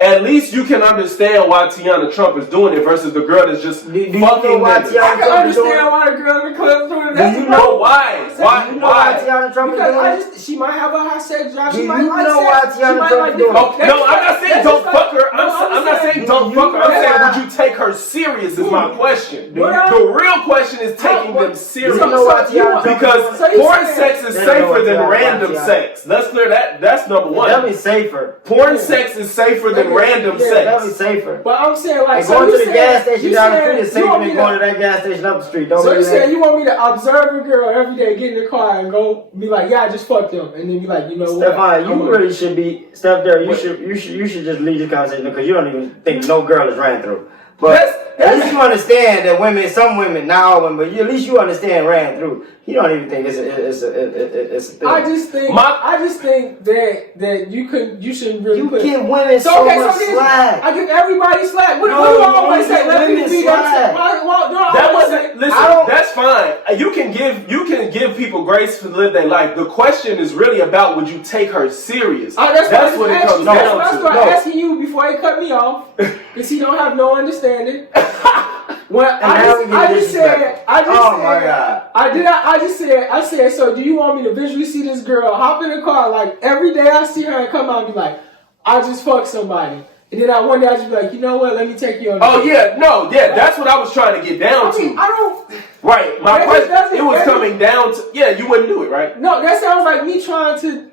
At least you can understand why Tiana Trump is doing it versus the girl that's just fucking niggas. I can understand why the girl in the club is doing it. Do you know why? Why Tiana Trump is doing it? She might have a high sex drive. Do you know why Tiana Trump is doing it? No, I'm not saying don't fuck her. I'm not saying don't fuck her. I'm saying, would you take her serious? Is my question. The real question is taking them serious. Because porn sex is safer than random sex. Let's clear that. That's number one. Definitely safer. Porn sex is safer than random sex. Definitely safer. But I'm saying, like, going to the gas station down the street is safer than going to that gas station up the street. So you saying you want me to observe a girl every day, get in the car, and go be like, yeah, I just fucked them, and then be like, you know what? Stefan, you really should be Steph. There, you should just leave this conversation because you don't even think no girl is ran through. But at least you understand that some women, not all women, but at least you understand ran through. You don't even think it's a thing. I just think that you shouldn't really give women so much slack. I give everybody slack. What do you always say? Let people be that. That wasn't. Listen, that's fine. You can give people grace to live their life. The question is really about, would you take her serious? That's what it comes down to. That's what I'm asking you before he cut me off, because he don't have no understanding. I said, so do you want me to visually see this girl hop in the car, like every day I see her and come out and be like, I just fucked somebody. And then one day I just be like, you know what, let me take you on. That's what I was trying to get down to. I don't. Right, my question, it was coming down to, you wouldn't do it, right? No, that sounds like me trying to,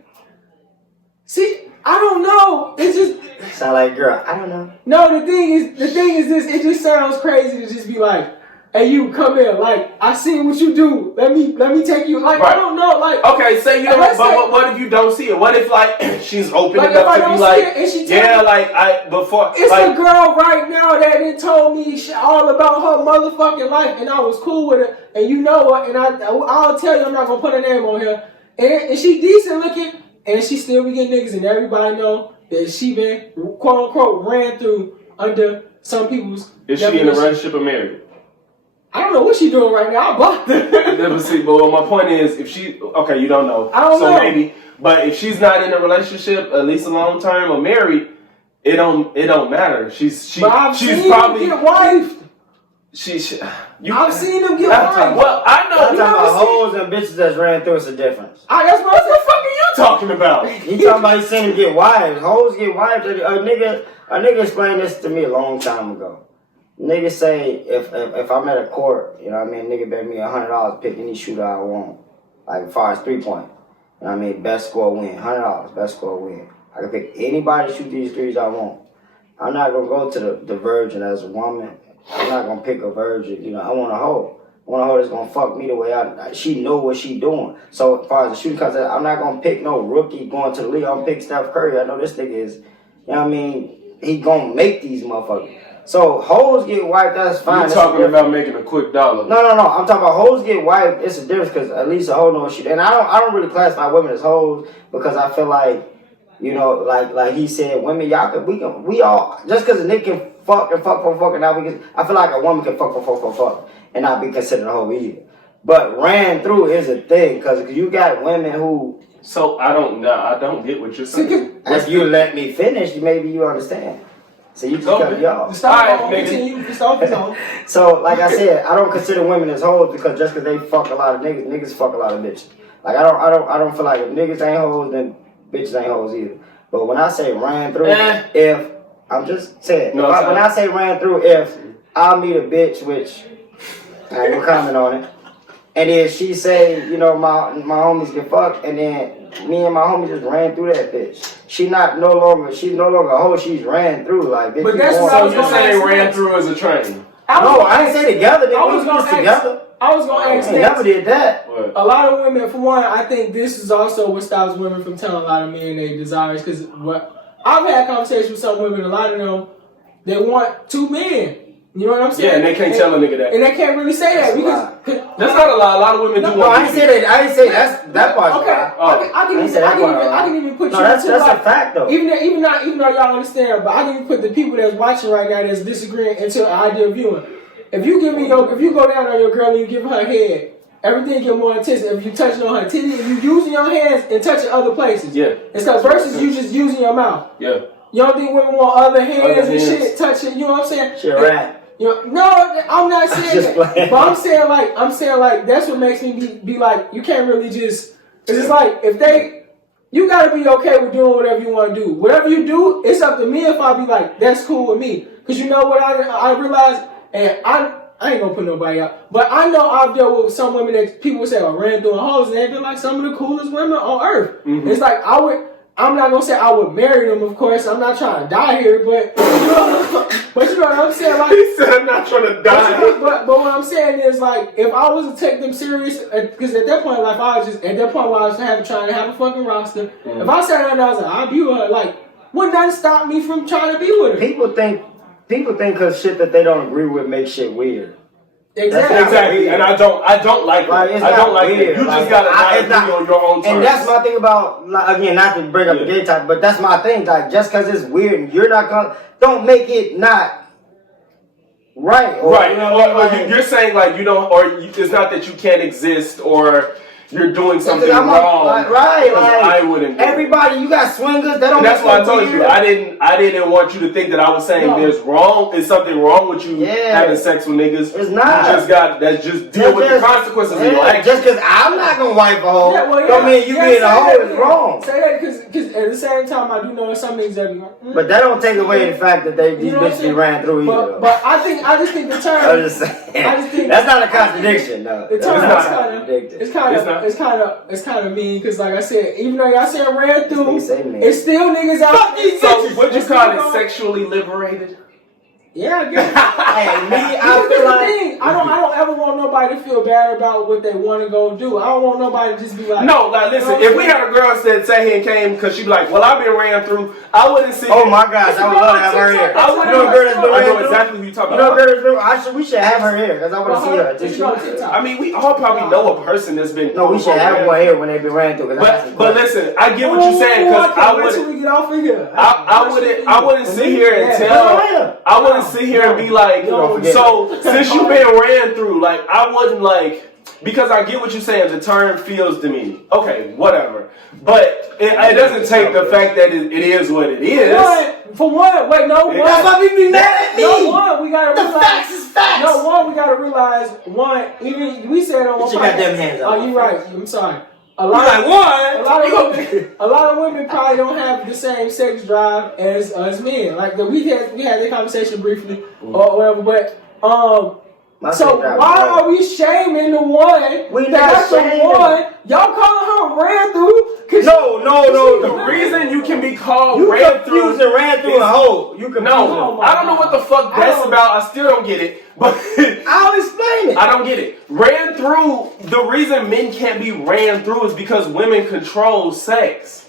see, I don't know. It's just sound like girl. I don't know. No, the thing is this. It just sounds crazy to just be like, "Hey, you come here. Like, I seen what you do. Let me take you." Like, right. I don't know. Like, okay, say you don't. But what if you don't see it? What if like she's open enough to be like, It's a girl right now that done told me all about her motherfucking life, and I was cool with her, and you know what? And I'll tell you, I'm not gonna put her name on here, and she decent looking. And she still be getting niggas, and everybody know that she been, quote unquote, ran through under some people's. Is she in a relationship or married? I don't know what she doing right now. I blocked her. Never see. But my point is, if she, you don't know. I don't know. So maybe, but if she's not in a relationship, at least a long term, or married, it don't matter. She's probably get wifed. I've seen them get wifed. Well, I know. I'm talking about hoes and bitches that's ran through. It's a difference. That's what the fuck are you talking about? He talking about he seen him get wives. Hoes get wives. A nigga explained this to me a long time ago. Nigga say if I'm at a court, you know what I mean, nigga bet me $100 pick any shooter I want. Like as far as 3-point. You know what I mean? Best score win. $100, best score win. I can pick anybody to shoot these threes I want. I'm not gonna go to the virgin as a woman. I'm not gonna pick a virgin, you know. I want a hoe. I want a hoe that's gonna fuck me the way she know what she doing. So as far as the shooting contest, I'm not gonna pick no rookie going to the league. I'm gonna pick Steph Curry. I know this nigga is, you know what I mean, he gonna make these motherfuckers. So hoes get wiped, that's fine. You talking about making a quick dollar. No. I'm talking about hoes get wiped. It's a difference because at least a hoe knows shit. And I don't really classify women as hoes because I feel like, you know, like he said, women, we all, just because a nigga can fuck and now I feel like a woman can fuck and not be considered a hoe either. But ran through is a thing because you got women who. So I don't get what you're saying. If you let me finish, maybe you understand. So you just cut me off. So like I said, I don't consider women as hoes because just because they fuck a lot of niggas fuck a lot of bitches. Like I don't feel like if niggas ain't hoes, then bitches ain't hoes either. But when I say ran through, if I'm just saying, when I say ran through, if I meet a bitch, which I ain't gonna comment on it, and then she say, you know, my homies get fucked, and then me and my homies just ran through that bitch. She's no longer a hoe. She's ran through like. Bitch, but that's what so you're saying ran through as a train? No, I didn't say together. I was gonna ask. They never did that. What? A lot of women, for one, I think this is also what stops women from telling a lot of men their desires. Because I've had conversations with some women, a lot of them, they want 2 men. You know what I'm saying? Yeah, and they can't tell a nigga that. And they can't really say that because that's not a lie. A lot of women do. No, I didn't say that. I didn't say that part. Okay, I can even put you. That's a fact though. Even though y'all understand, but I can even put the people that's watching right now that's disagreeing into an ideal viewing. If you go down on your girl and you give her a head, everything get more intense. If you touching on her titty, if you using your hands and touching other places, it's because versus you just using your mouth. Yeah. You don't think women want other hands and shit touching? You know what I'm saying? Shit, right. You know, no, I'm not saying that. But I'm saying like that's what makes me be like, you can't really just. It's just like you gotta be okay with doing whatever you want to do. Whatever you do, it's up to me if I be like, that's cool with me. Because you know what I realized, and I ain't gonna put nobody out, but I know I've dealt with some women that people say ran through hoes, and they've been like some of the coolest women on earth. Mm-hmm. It's like I'm not gonna say I would marry them, of course. I'm not trying to die here, but you know what I'm saying. Like he said, I'm not trying to die. But what I'm saying is, like, if I was to take them serious, because at that point in life, I was just at that point where I was trying to have a fucking roster. Mm-hmm. If I sat down and I was like, I'll be with her, like, wouldn't that stop me from trying to be with her? People think because shit that they don't agree with makes shit weird. Exactly. And I don't like it. I don't like it. You just gotta not agree on your own terms. And that's my thing about, like, again, not to bring up the gay type, but that's my thing. Like, just because it's weird, you're not gonna, don't make it not right. Or, right. You know, or you're saying like you don't, or it's not that you can't exist, or you're doing something wrong. Right. Like, I wouldn't. Everybody, you got swingers. They don't. And that's why I told you. I didn't want you to think that I was saying there's something wrong with you having sex with niggas. It's not. You just just deal with the consequences of your actions. Just because I'm not gonna wipe a hoe, don't mean you being a hoe is wrong. Say that because at the same time I do know some niggas that be like, but that don't take away the fact that these bitches be ran through either. But I just think the term. I'm just saying. That's not a contradiction, though. The term it's kind of mean because, like I said, even though y'all saying ran through, it's still niggas out there. So would you call it sexually liberated? Yeah, I guess. I feel like I don't ever want nobody to feel bad about what they want to go do. I don't want nobody to just be like. No, like listen. If we had a girl that sat here and came because she'd be like, "Well, I've been ran through," I wouldn't see. Oh my gosh, I would love to have her here. I know exactly who you talking about. We should have her here because I want to see her. I mean, we all probably know a person that's been. No, we should have one here when they've been ran through. But listen, I get what you're saying because I wouldn't sit here and tell. I wouldn't sit here and be like, so since you've been ran through, like I wouldn't like, because I get what you're saying. The term feels demeaning. Okay, whatever. But it doesn't take the fact that it is what it is. For one, wait, no. That's why we be mad at me. No, one, we gotta realize. The facts is facts. No, one, we gotta realize. One, even we said on one. You got them hands up. Oh, you right. I'm sorry. A lot of women probably don't have the same sex drive as men. Like we had that conversation briefly or whatever, but so why are we shaming the one? We not shaming the one. Y'all calling her ran through? No. The reason you can be called ran through and ran through a hole. I don't know what the fuck that's about. I still don't get it. But I'll explain it. I don't get it. Ran through. The reason men can't be ran through is because women control sex.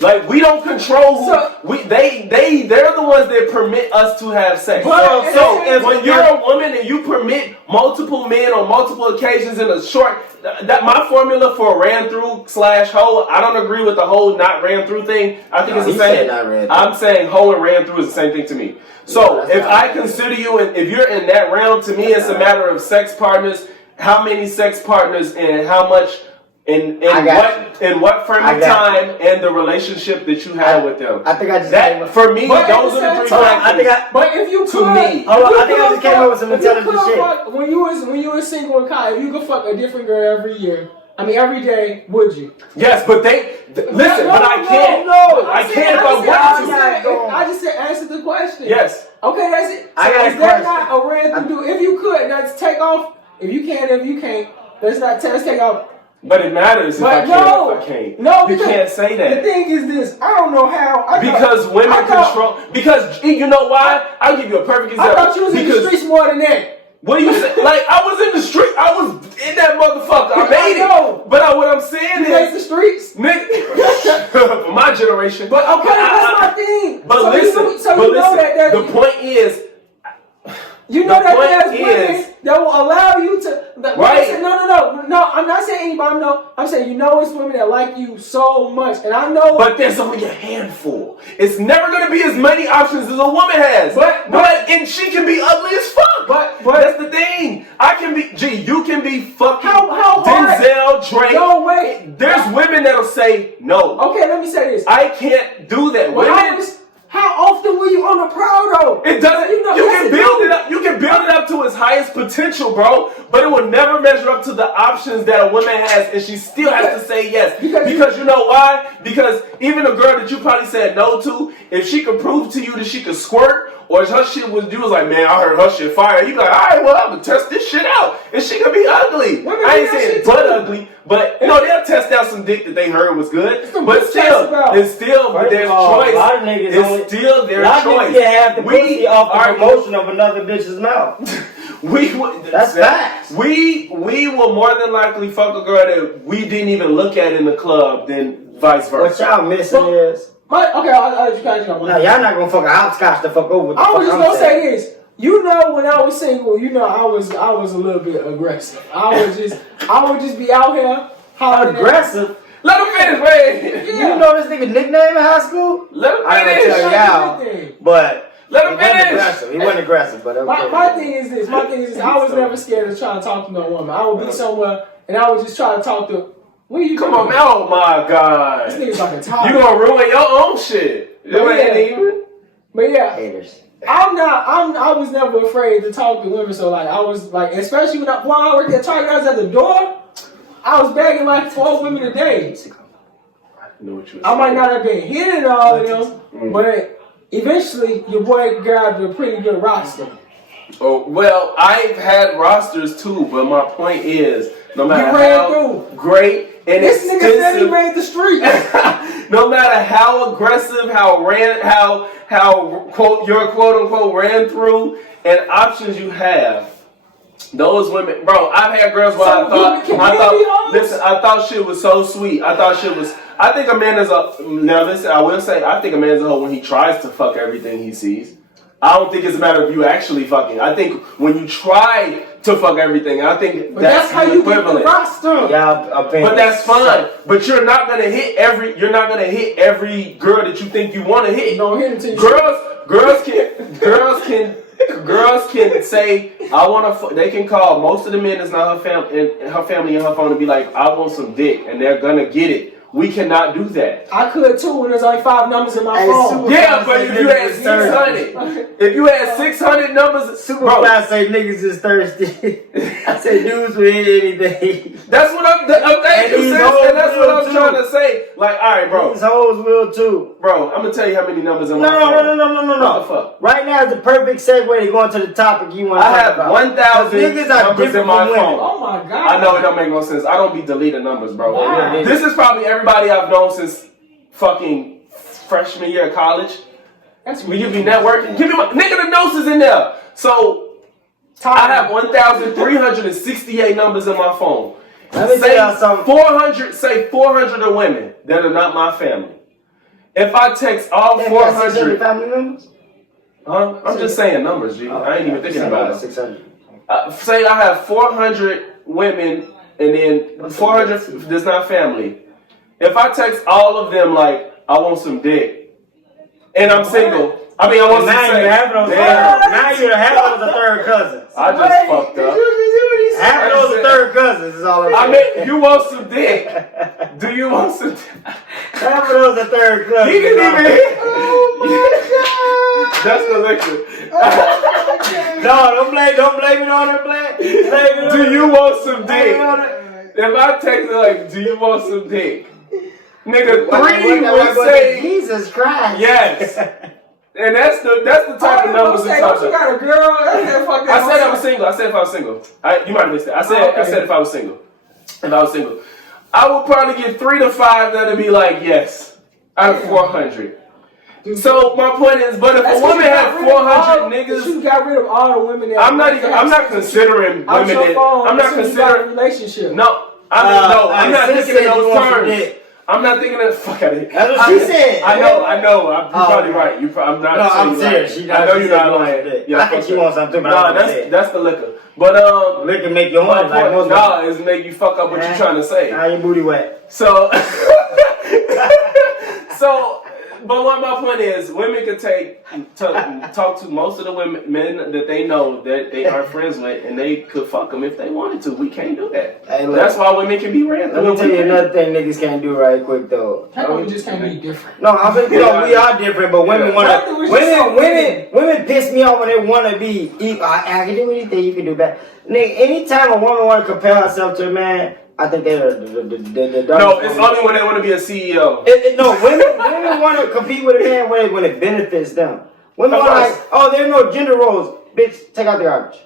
Like we don't control they're the ones that permit us to have sex. So when you're a woman and you permit multiple men on multiple occasions in a short, that my formula for ran through / hoe, I don't agree with the whole not ran through thing. I think it's the same. I'm saying hoe and ran through is the same thing to me. So if I consider you, if you're in that realm, to me it's a matter of sex partners, how many sex partners and how much. In what frame of time and the relationship that you had with them. I think I just for me, those are the three factors. But if you could, I think I just came up with some intelligent shit. When you were single in college, if you could fuck a different girl every year, I mean every day, would you? Yes, but listen, but I can't. I can't if I want to. I just said answer the question. Yes. Okay, that's it. So is that not a ran through? If you could, let's take off. If you can't, let's take off. But it matters if I can't. No, you can't say that. The thing is this. I don't know how. Because women control. Because you know why? I'll give you a perfect example. I thought you was in the streets more than that. What do you say? Like I was in the street. I was in that motherfucker. I made it. But what I'm saying is the streets, nigga. For my generation. But okay, that's my thing. But listen. The point is. You know that there's women that will allow you to. Right. No. I'm not saying anybody. No, I'm saying it's women that like you so much, and I know. But there's only a handful. It's never gonna be as many options as a woman has. But and she can be ugly as fuck. But that's the thing. I can be. You can be fucking Denzel, Drake. No way. There's women that'll say no. Okay, let me say this. I can't do that. Women. How often were you on the prowl though? It doesn't. You can build it up. You can build it up to its highest potential, bro. But it will never measure up to the options that a woman has, and she still has to say yes. Because you know why? Because even a girl that you probably said no to, if she could prove to you that she could squirt, Or if her shit was, you was like, man, I heard her shit fire. You like, all right, well, I'm gonna test this shit out. And she could be ugly. Women I ain't do that saying shit but too. ugly, but you know, they'll test out some dick that they heard was good. Some But bitch still, test about. it's still First their of all, choice. a lot of niggas It's still their a lot of niggas choice. get half the pussy off the are- promotion of another bitch's mouth. That's facts. We will more than likely fuck a girl that we didn't even look at in the club than vice What versa. y'all missing is, Okay, I'll let you catch up. no, y'all not gonna fuck a hopscotch to fuck over. What the I was fuck just I'm gonna saying. say this. You know, when I was single, you know, I was a little bit aggressive. I would just be out here hollering. Aggressive. Let him finish, man. Yeah. You know this nigga nickname in high school? Let him I ain't finish. gonna tell y'all, but Let him he wasn't finish. aggressive. He wasn't aggressive, but okay. My thing is this. I was never scared of trying to talk to no woman. I would be somewhere and I would just try to talk to. What are you Come doing? on, man. Oh my God. This nigga's like a You tiger. gonna ruin your own shit. But You ain't yeah. even. But yeah, Haters. I was never afraid to talk to women. So like, I was like, especially when I worked at Target, I was at the door. I was bagging like 12 women a day. I know what you were I might saying. not have been hitting all of them, but eventually your boy grabbed a pretty good roster. Oh, well, I've had rosters too, but my point is, no matter You ran how through. great and This nigga said he extensive, made the street. no matter how aggressive, how quote your quote unquote ran through, and options you have, those women, bro. I've had girls where So can men be hoes? listen, I thought shit was so sweet. I think a man is now listen, I will say, I think a man's a hoe when he tries to fuck everything he sees. I don't think it's a matter of you actually fucking. I think when you try to fuck everything, I think But that's how you get the equivalent. roster. Y'all But that's fine. But you're not gonna hit every girl that you think you want to hit. Don't hit until you Girls can say I want to. They can call most of the men that's not her family and her phone and be like, I want some dick, and they're gonna get it. We cannot do that. I could too when there's like 5 numbers in my phone. Yeah, but if you had 600 numbers, Super bro, Fly say niggas is thirsty. I say dudes will hit anything. that's what I'm thank you, these sis, hoes and that's what will I'm too. trying to say. Like, all right, bro. These hoes will too. Bro, I'm gonna tell you how many numbers in my phone. No. What the fuck? Right now is the perfect segue to go into the topic you want to I talk have about. 1,000 Niggas are numbers different in my from women. phone. Oh my god. I know it don't make no sense. I don't be deleting numbers, bro. Why? This is probably everybody I've known since fucking freshman year of college. That's When you be networking, give me my nigga. The notes is in there. So I have 1,368 numbers in my phone. Let me tell y'all something. 400 are women that are not my family. If I text all Damn, you got 600 400, family members? huh? I'm just saying numbers, G. I ain't even thinking about it. 600. Say I have 400 women and then 400 that's not family. If I text all of them like I want some dick, and I'm single, I mean I want some Now sex. you have those. Damn. Now you have those third cousins. I just fucked up. Half of those are third cousins is all I'm I saying. mean, you want some dick? Do you want some? Half of those are third cousins. He didn't even hit. Oh That's the liquor. No, don't blame it on them, blame it on Do you want some blame dick? it on it. If I text her like, do you want some dick? Nigga, What- 3 what- would say Jesus Christ. yes. And that's the type of numbers we say, talk don't you about. got a girl? Fuck that. I said I was single. I said if I was single. You might have missed it. I said if I was single. If I was single. I would probably get 3 to 5 that'd be like, yes. Out of 400. So my point is, but if a woman had 400 niggas, you got rid of all the women that I'm not considering out women your that phone. I'm not until you got a considering relationship. no. I'm not sis thinking in said you those want some terms. dick. I'm not thinking of fuck out of here. That's what she said. I know. You're probably okay. right. I'm not. No, saying I'm you serious. lying. I know you're not lying. I think she wants something, but Nah, that's the liquor. But liquor make your my money like point, most nah, is make you fuck up what you're trying to say. Now your booty wet. So, but what my point is, women can talk to most of the men that they know that they are friends with, and they could fuck them if they wanted to. We can't do that. Hey, look, That's why women can be ran through. let me tell you another thing niggas can't do right quick though. How come we just can't be different? No, I mean, we are different, but women Yeah. want I think we should say women piss me off when they want to be equal. I can do anything, you can do that. Nigga, anytime a woman want to compare herself to a man, I think they're the No, it's only when they want to be a CEO. No, women want to compete with a man when it benefits them. Women are like, oh, there are no gender roles. Bitch, take out the garbage.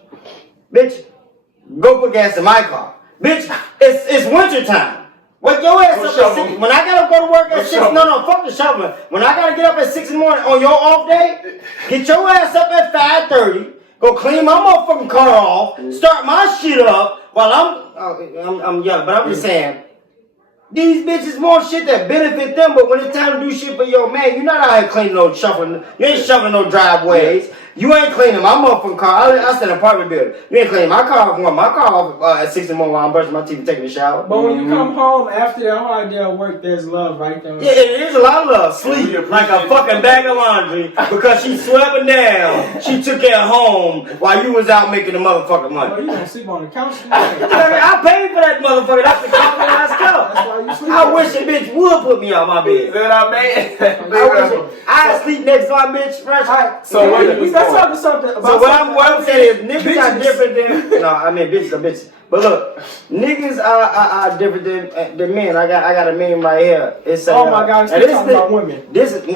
Bitch, go put gas in my car. Bitch, it's winter time. Wake your ass up at 6. When I gotta go to work at 6, no, fuck the shoveling. When I gotta get up at 6 in the morning on your off day, get your ass up at 5:30. Go clean my motherfucking car off. Start my shit up while I'm young. But I'm just saying, these bitches want shit that benefit them. But when it's time to do shit for your man, you're not out here cleaning no shuffling. You ain't shoveling no driveways. You ain't cleaning my motherfucking car. I stay in an apartment building. You ain't cleaning my car. I want my car off at 6 in the morning while I'm brushing my teeth and taking a shower. But when you come home after that hard day of work, there's love right there. Yeah, there's a lot of love. Sleep like a fucking bag of laundry because she swept it down. She took it home while you was out making the motherfucking money. Oh, you gonna sleep on the couch tonight? I paid for that motherfucker. That's the compromise stuff. That's why you sleep. I wish a bitch would put me on my bed. I sleep next to my bitch. Right? So let's talk to something about. So what I'm saying is niggas are different than bitches are bitches. But look, niggas are different than men. I got a meme right here. It's oh my God, it's talking about women. This is the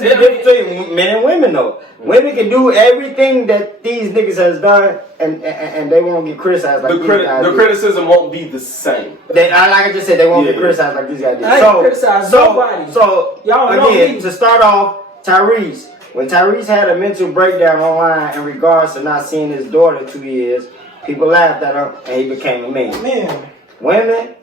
difference between men and women though. Women can do everything that these niggas has done and they won't get criticized like these guys the criticism won't be the same. Like I just said, they won't get criticized like these guys did. I ain't criticized nobody. So y'all know again, me. to start off, Tyrese. When Tyrese had a mental breakdown online in regards to not seeing his daughter in 2 years, people laughed at him and he became a meme. Man. Women,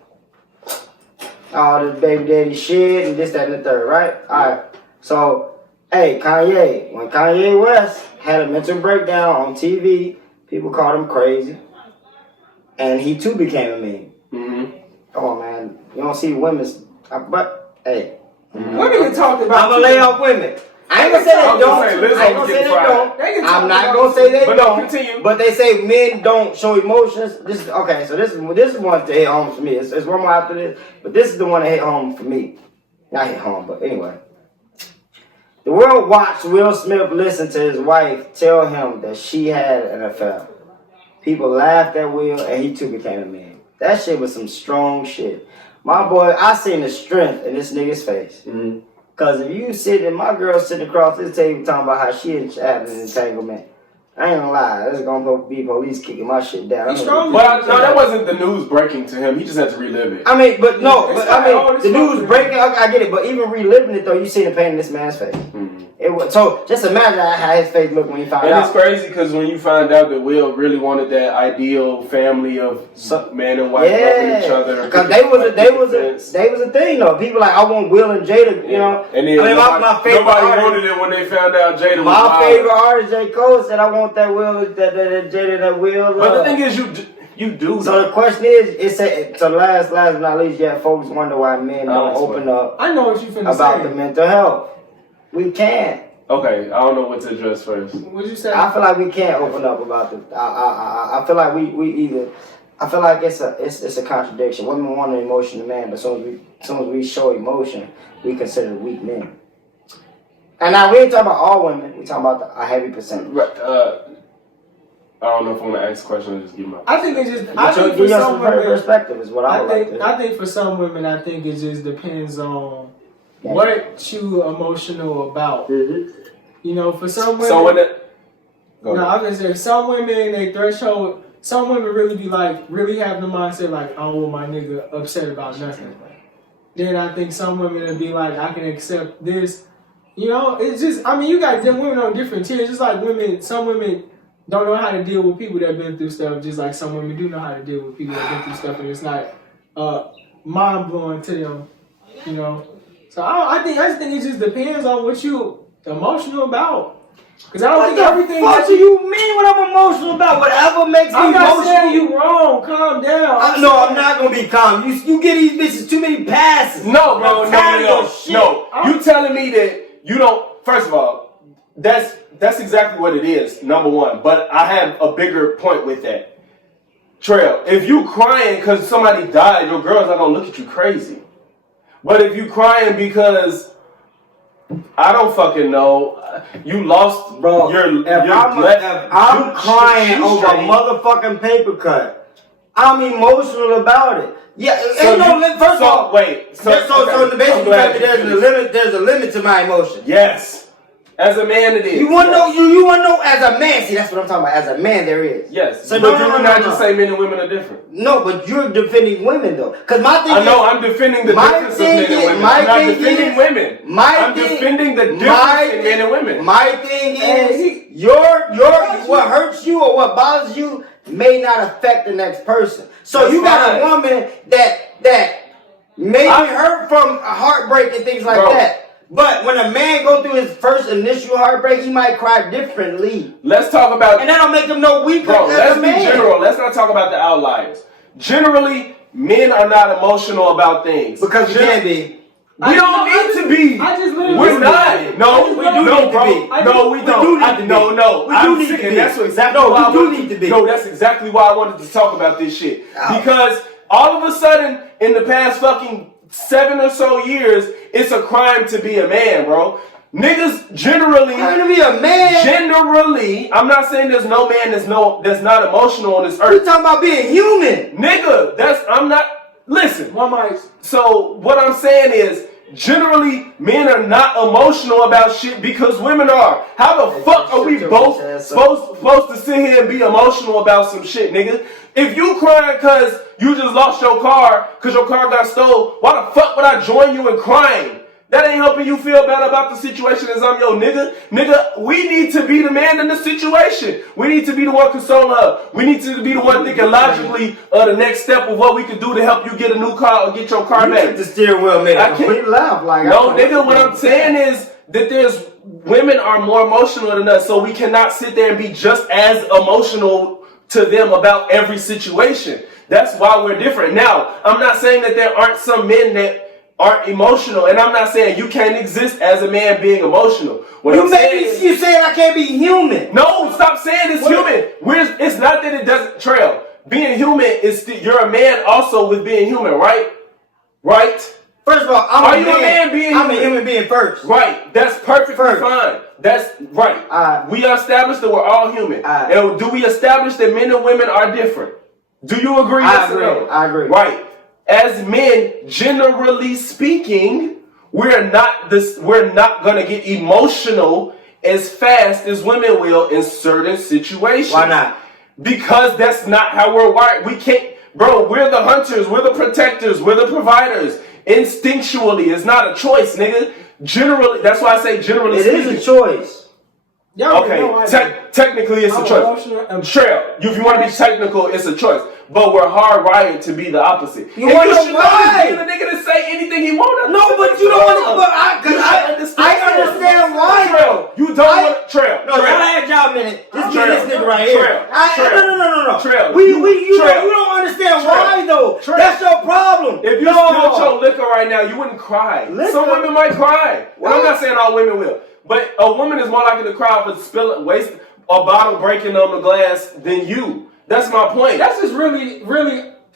all this baby daddy shit and this, that, and the third, right? Alright. So, hey, Kanye. When Kanye West had a mental breakdown on TV, people called him crazy. And he too became a meme. Mm-hmm. Come on, man. You don't see women's... But, hey. Women can talk about... I'm going to lay off women. I ain't gonna say they don't. I ain't gonna say they don't. I'm not gonna say they don't. But they say men don't show emotions. This is okay. So this is one to hit home for me. It's one more after this, but this is the one that hit home for me. Not hit home, but anyway. The world watched Will Smith listen to his wife tell him that she had an affair. People laughed at Will, and he too became a man. That shit was some strong shit. My boy, I seen the strength in this nigga's face. Mm-hmm. Cause if you sitting, my girl sitting across this table talking about how she had an entanglement, I ain't gonna lie, there's gonna be police kicking my shit down. Well, no, that wasn't the news breaking to him. He just had to relive it. I mean, the news breaking. I get it, but even reliving it though, you see the pain in this man's face. Mm-hmm. It was, so just imagine how his face looked when he found out. And it's crazy because when you find out that Will really wanted that ideal family of man and wife loving each other, because they was a thing though. People like I want Will and Jada, you know. And then my favorite nobody artist, wanted it when they found out Jada was my favorite artist, J. Cole, said I want that Will, that Jada, that Will. But the thing is, you do. So the question is, so last but not least, yeah, folks wonder why men don't open up. I know what you finna about say. The mental health. We can't. Okay, I don't know what to address first. What'd you say? I feel like we can't open up about the. I feel like we either. I feel like it's a contradiction. Women want an emotional man, but as soon as we show emotion, we consider weak men. And now we ain't talking about all women. We talking about a heavy percentage. Right. I don't know if I'm gonna ask a question or just give my. I think it's just. I think for some women, perspective is what I think for some women, I think it just depends on what you emotional about. Mm-hmm. You know, for some women. So when I was gonna say some women, they threshold. Some women really be like, really have the mindset like, I don't want my nigga upset about nothing. Then I think some women will be like, I can accept this. You know, it's just. I mean, you got them women on different tiers. Just like women, some women don't know how to deal with people that have been through stuff, just like some women do know how to deal with people that have been through stuff, and it's not mind-blowing to them, you know. So I just think it just depends on what you emotional about. Because I don't think everything... What do you mean what I'm emotional about? Whatever makes me emotional. I'm not saying you wrong. Calm down. I'm not going to be calm. You give these bitches too many passes. No, bro. No. You telling me that you don't... First of all, that's exactly what it is, number one. But I have a bigger point with that. Trail, if you crying because somebody died, your girl's not going to look at you crazy. But if you crying because, I don't fucking know, you lost I'm crying over a motherfucking paper cut, I'm emotional about it. Yeah, first of all, wait. So the basic fact that there's a limit to my emotion. Yes. As a man, it is. You want to know? You want to know as a man? See, that's what I'm talking about. As a man, there is. Yes. So but you would not just say men and women are different. No, but you're defending women though. Because my thing I'm defending the difference of men and women. I'm not defending women. I'm defending the difference in men and women. My thing is, what hurts you or what bothers you may not affect the next person. So That's you got fine. a woman that may be hurt from a heartbreak and things like that. But when a man go through his first initial heartbreak, he might cry differently. Let's talk about... And that'll make him no weaker let's be general. Let's not talk about the outliers. Generally, men are not emotional about things. Because you can be. We don't need to be. We're not. No, we do, bro. No, we don't. No. I'm sick, and that's exactly why I wanted to be. No, that's exactly why I wanted to talk about this shit. Because all of a sudden, in the past fucking 7 or so years, it's a crime to be a man, bro. Niggas generally, to be a man. Generally, I'm not saying there's no man that's not emotional on this earth. We talking about being human, nigga. I'm not. Listen, so what I'm saying is, generally, men are not emotional about shit because women are. How the fuck are we both supposed to sit here and be emotional about some shit, nigga? If you crying because you just lost your car because your car got stolen, why the fuck would I join you in crying? That ain't helping you feel better about the situation as I'm your nigga. Nigga, we need to be the man in the situation. We need to be the one consoling her. We need to be the one thinking logically of the next step of what we could do to help you get a new car or get your car back. The steering wheel made a complete laugh. No, nigga, what I'm saying is that women are more emotional than us, so we cannot sit there and be just as emotional to them about every situation. That's why we're different. Now, I'm not saying that there aren't some men that aren't emotional, and I'm not saying you can't exist as a man being emotional. You saying I can't be human? No, stop saying it's human. It's not that it doesn't trail. Being human is you're a man also with being human, right? Right? First of all, I'm a human being first. Right. That's perfectly fine. That's right. We established that we're all human. And do we establish that men and women are different? Do you agree? I agree. Right. As men, generally speaking, we're not gonna get emotional as fast as women will in certain situations. Why not? Because that's not how we're wired. We can't, bro. We're the hunters. We're the protectors. We're the providers. Instinctually, it's not a choice, nigga. Generally, that's why I say generally speaking. It is a choice. Technically, it's a choice. Trail, if you want to be technical, it's a choice. But we're hardwired to be the opposite. You want to know why? The nigga to say anything he wants. No, but you don't want to. But I understand why. Trail, you don't want Trail. No, y'all had y'all a minute. This nigga right here. No. Trail. You don't understand why though. That's your problem. If you spilled your liquor right now, you wouldn't cry. Some women might cry. And I'm not saying all women will. But a woman is more likely to cry for waste a bottle breaking on the glass than you. That's my point. That's just really,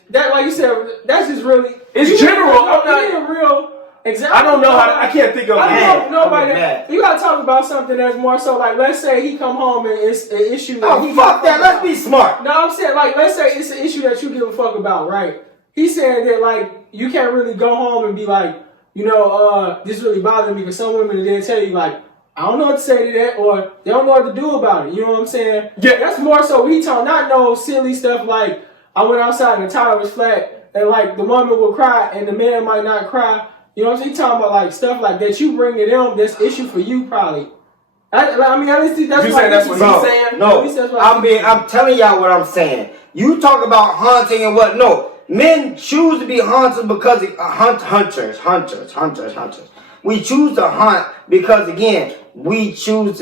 that like you said, that's just really... It's general. I'm not... real example. I don't know how... I can't think of it. Nobody... You gotta talk about something that's more so like, let's say he come home and it's an issue that fuck that. Let's be smart. No, I'm saying like, let's say it's an issue that you give a fuck about, right? He said that like, you can't really go home and be like, this really bothers me because some women they'll tell you like, I don't know what to say to that, or they don't know what to do about it. You know what I'm saying? Yeah. That's more so he talking, not no silly stuff like, I went outside and the tire was flat, and like the woman will cry and the man might not cry. You know what I'm saying? He talking about like stuff like that you bring to them, that's issue for you probably. I mean, at least that's you saying that's what he's saying? No, I'm telling y'all what I'm saying. You talk about hunting and what? No, men choose to be hunters because hunters. We choose to hunt because again, we choose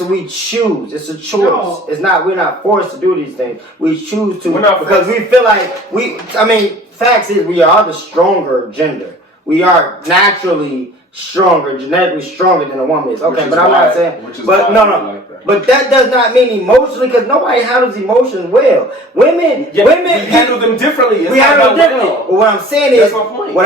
we choose. It's a choice. No. We're not forced to do these things. We choose to because we feel like facts is we are the stronger gender. We are naturally stronger, genetically stronger than a woman is. Okay, but I'm not saying but But that does not mean emotionally because nobody handles emotions well. Women handle them differently. We handle them differently. But what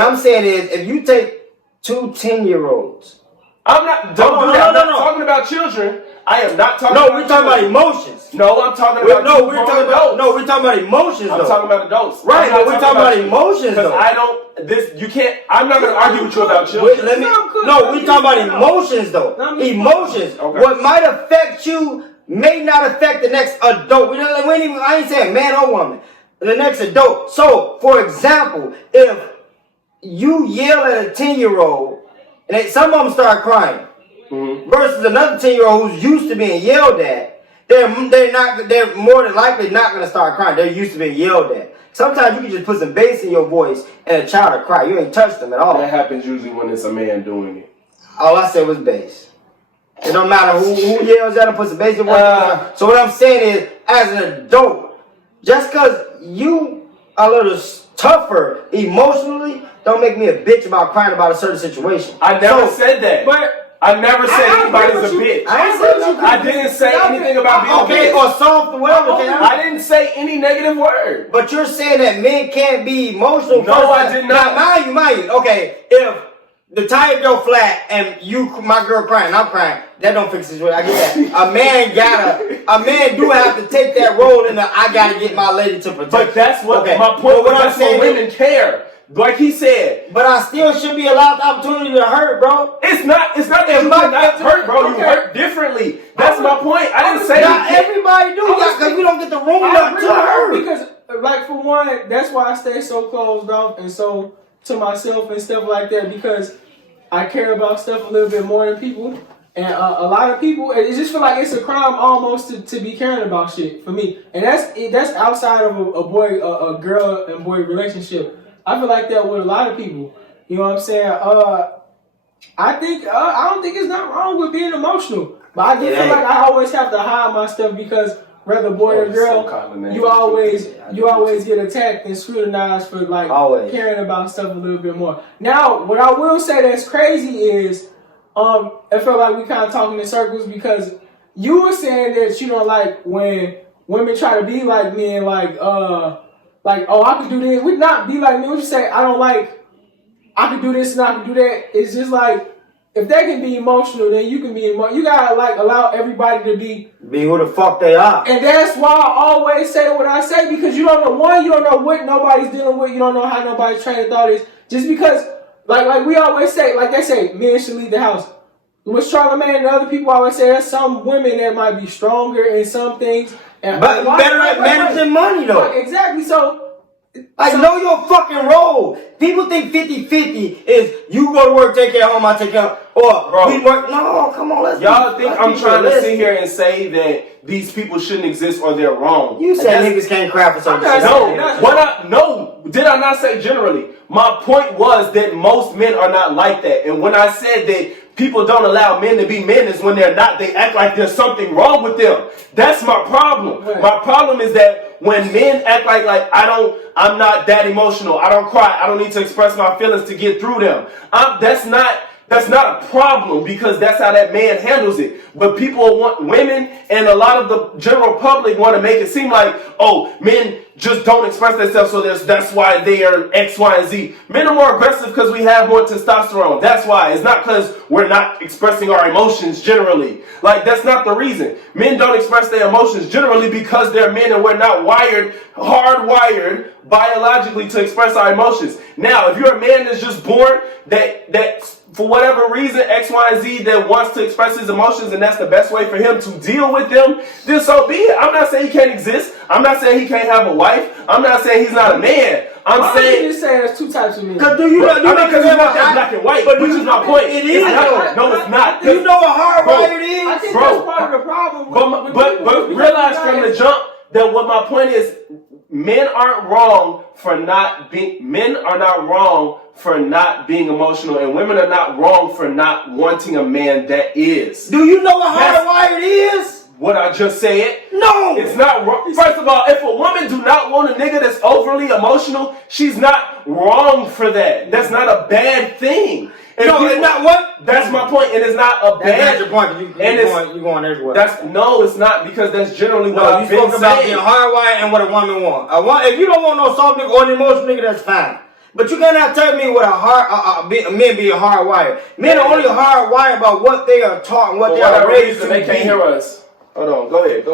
I'm saying is if you take 2 10-year-olds. I'm not talking about children. I am not talking. No, we're talking about emotions. No, I'm talking about. No, we're talking about. No, we're talking about emotions. I'm talking about adults. Right, but we're talking about emotions though. I don't. You can't. I'm not gonna argue with you about children. We're talking about emotions though. Emotions. Okay. What might affect you may not affect the next adult. I ain't saying man or woman. The next adult. So, for example, if you yell at a 10-year-old and some of them start crying, versus another 10-year-old who's used to being yelled at, they're more than likely not going to start crying. They're used to being yelled at. Sometimes you can just put some bass in your voice and a child will cry. You ain't touched them at all. That happens usually when it's a man doing it. All I said was bass. It don't matter who yells at them, put some bass in your voice. So what I'm saying is, as an adult, just because you a little tougher emotionally, don't make me a bitch about crying about a certain situation. I never said that. But I never said anybody's a bitch. I didn't say anything about being a bitch. Or soft or whatever. I didn't say any negative word. But you're saying that men can't be emotional. No, I did not. Now, mind you. Okay, if the tire go flat and my girl crying, I'm crying, that don't fix the situation. I get that. A man do have to take that role in the I gotta get my lady to protect. But that's what my point was. That's what women care. Like he said. But I still should be allowed the opportunity to hurt, bro. It's not that you not hurt, bro. You hurt differently. That's my point. I didn't say not everybody do that because we don't get the room to hurt. Because, like, for one, that's why I stay so closed off and so to myself and stuff like that, because I care about stuff a little bit more than people. And a lot of people, it just feel like it's a crime almost to be caring about shit for me. And that's outside of a girl and boy relationship. I feel like that with a lot of people. You know what I'm saying? I don't think it's not wrong with being emotional, but I just feel like I always have to hide my stuff because whether boy or girl, you always get attacked and scrutinized for caring about stuff a little bit more. Now, what I will say that's crazy is, I feel like we kind of talking in circles because you were saying that you don't like when women try to be like men, oh, I could do this. We not be like me. We just say, I don't like, I could do this and I could do that. It's just like, if they can be emotional, then you can be emotional. You gotta allow everybody to be who the fuck they are. And that's why I always say what I say, because you don't know, you don't know what nobody's dealing with. You don't know how nobody's train of thought is. Just because, like we always say, like they say, men should leave the house. With Charlamagne and other people always say, there's some women that might be stronger in some things. But better at managing money, though. Exactly. So, know your fucking role. People think 50-50 is you go to work, take care of home, I take care of, or we work. No, come on, let's y'all think I'm trying to sit here and say that these people shouldn't exist or they're wrong? You said niggas can't cry for something. No, did I not say generally? My point was that most men are not like that. And when I said that people don't allow men to be men is when they're not. They act like there's something wrong with them. That's my problem. Right. My problem is that when men act like I'm not that emotional. I don't cry. I don't need to express my feelings to get through them. That's not a problem because that's how that man handles it. But people want women and a lot of the general public want to make it seem like, oh, men just don't express themselves, so that's why they are X, Y, and Z. Men are more aggressive because we have more testosterone. That's why. It's not because we're not expressing our emotions generally. That's not the reason. Men don't express their emotions generally because they're men and we're not hardwired biologically to express our emotions. Now, if you're a man that's just born that for whatever reason, X, Y, and Z, that wants to express his emotions and that's the best way for him to deal with them, then so be it. I'm not saying he can't exist. I'm not saying he can't have a wife. I'm not saying he's not a man. I'm saying you're saying there's two types of men. Because do you know because it's not that black and white, which is my point. It is. No, it's not. Do you know what hardwired is? I think that's part of the problem. But realize from the jump that what my point is, men aren't wrong for not being. Men are not wrong for not being emotional, and women are not wrong for not wanting a man that is. Do you know what hardwired is? What I just said? No! It's not wrong. First of all, if a woman do not want a nigga that's overly emotional, she's not wrong for that. That's not a bad thing. And it's not what? That's my point, and it's not a bad. That's your point. You're going everywhere. No, it's not, because that's generally what I've been saying. You spoke about being hardwired and what a woman wants. If you don't want no soft nigga or an emotional nigga, that's fine. But you cannot tell me what men being hardwired. Men are only hardwired about what they are taught and what they are raised to they be. can't hear us. Hold on, go ahead.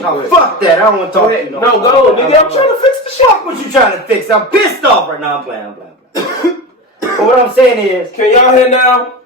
No, fuck that. I don't want to talk to you. No, go, nigga. I'm trying to fix the shit. Fuck what you trying to fix. I'm pissed off right now. I'm playing. But what I'm saying is, Can y'all hear now?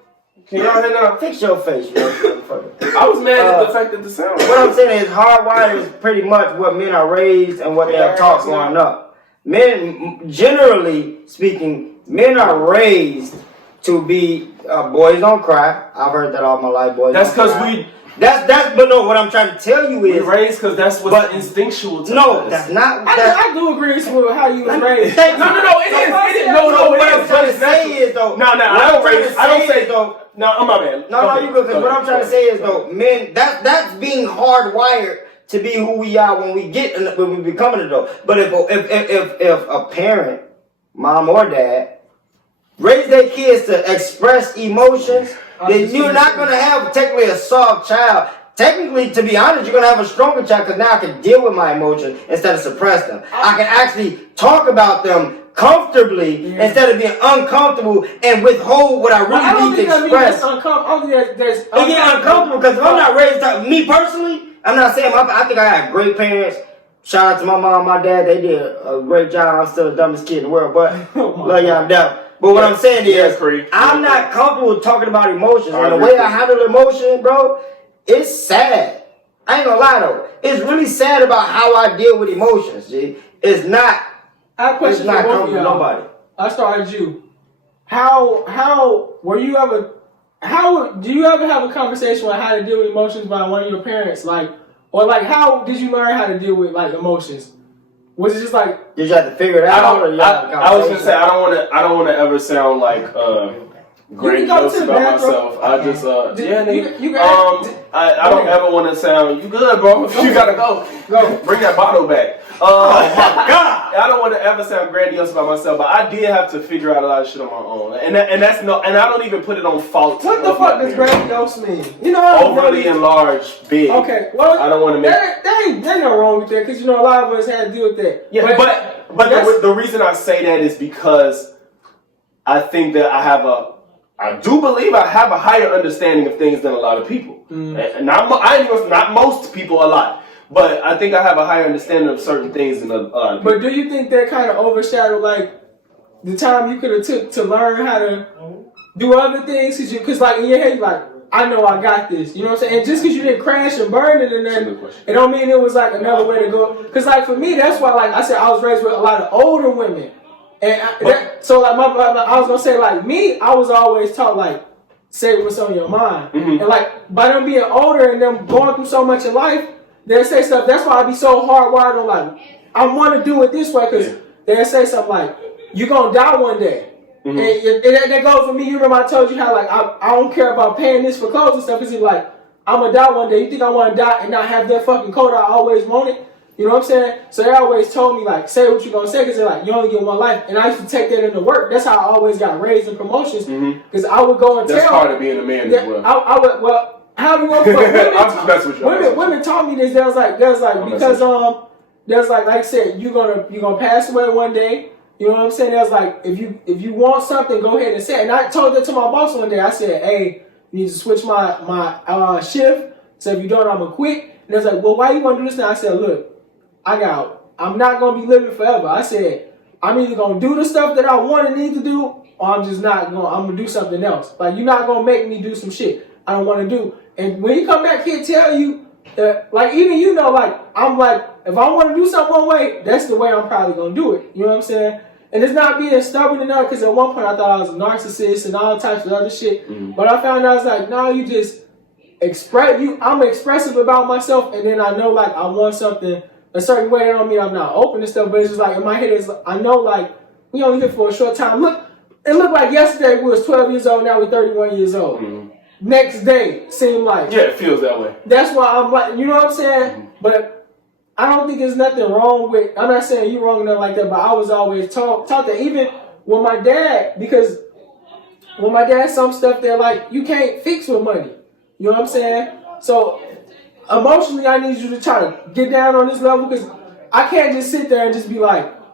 fix your face, you motherfucker. I was mad at the fact that the sound. What I'm saying is, hardwired is pretty much what men are raised and what they are taught growing up. Men, generally speaking, men are raised to be boys don't cry. I've heard that all my life. Boys. That's don't because cry. But no, what I'm trying to tell you is we raised because that's what's instinctual to us. No, that's not. I do agree with how you was raised. No, it is. No, what I'm trying to say is though. No, I don't say though. No, I'm my bad. No, you good. Because what I'm trying to say is though, men, that's being hardwired to be who we are when we become an adult. But if a parent, mom or dad, raise their kids to express emotions, then you're not going to have technically a soft child. Technically, to be honest, you're going to have a stronger child because now I can deal with my emotions instead of suppress them. I can actually talk about them comfortably instead of being uncomfortable and withhold what I really need to express. It get uncomfortable because if I'm not raised to me personally, I'm not saying I think I had great parents. Shout out to my mom, my dad. They did a great job. I'm still the dumbest kid in the world, but love y'all down. But what I'm saying is, I'm not comfortable talking about emotions. And the way I handle emotion, bro, it's sad. I ain't gonna lie though. It's really sad about how I deal with emotions, G. It's not. I have a question for both of y'all. Nobody. I started you. How were you ever? Do you ever have a conversation on how to deal with emotions by one of your parents, how did you learn how to deal with emotions? Was it just like did you have to figure it out? I was gonna say I don't want to ever sound like grandiose about myself. I just I don't ever want to sound. You good, bro? You gotta go. Bring that bottle back. Oh my God! I don't want to ever sound grandiose about myself, but I did have to figure out a lot of shit on my own, and I don't even put it on fault. What the fuck does grandiose mean? Overly enlarged, big. Okay, well, I don't want to make. There's no wrong with that because a lot of us had to deal with that. Yeah, but the reason I say that is because I think that I do believe I have a higher understanding of things than a lot of people, and not most people a lot. But I think I have a higher understanding of certain things than a lot of people. But do you think that kind of overshadowed the time you could have took to learn how to do other things? Because in your head, I know I got this. You know what I'm saying? And just because you didn't crash and burn it and then it don't mean it was another way to go. Because for me, that's why I said I was raised with a lot of older women. And I was going to say me, I was always taught say what's on your mind. Mm-hmm. And by them being older and them going through so much in life, they'll say stuff. That's why I be so hardwired on I want to do it this way because they'll say something you're going to die one day. Mm-hmm. And that goes for me. You remember I told you how I don't care about paying this for clothes and stuff because I'm going to die one day. You think I want to die and not have that fucking coat I always wanted? You know what I'm saying? So they always told me say what you're going to say because they're you only get one life. And I used to take that into work. That's how I always got raised in promotions because I would go and tell. That's part of being a man as well. I would, how do you want to I'm just messing with you. Women taught me this. Because there's like I said, you're gonna pass away one day. You know what I'm saying? There's if you want something, go ahead and say it. And I told that to my boss one day. I said, hey, you need to switch my shift. So if you don't, I'm gonna quit. And they're well, why you want to do this now? I said, look, I'm not gonna be living forever. I said, I'm either gonna do the stuff that I want and need to do, or I'm just not gonna. I'm gonna do something else. You're not gonna make me do some shit I don't want to do. And when you come back here, tell you that, even I'm if I want to do something one way, that's the way I'm probably gonna do it. You know what I'm saying? And it's not being stubborn enough because at one point I thought I was a narcissist and all types of other shit. Mm-hmm. But I found out I was no, you just I'm expressive about myself, and then I know I want something a certain way. That don't mean I'm not open to stuff, but it's just in my head I know we only here for a short time. It looked like yesterday we was 12 years old, now we're 31 years old. Mm-hmm. Next day seemed it feels that way. That's why I'm you know what I'm saying? Mm-hmm. But I don't think there's nothing wrong with. I'm not saying you wrong or nothing like that, but I was always taught that even with my dad, because with my dad, some stuff that you can't fix with money. You know what I'm saying? So emotionally, I need you to try to get down on this level because I can't just sit there and just be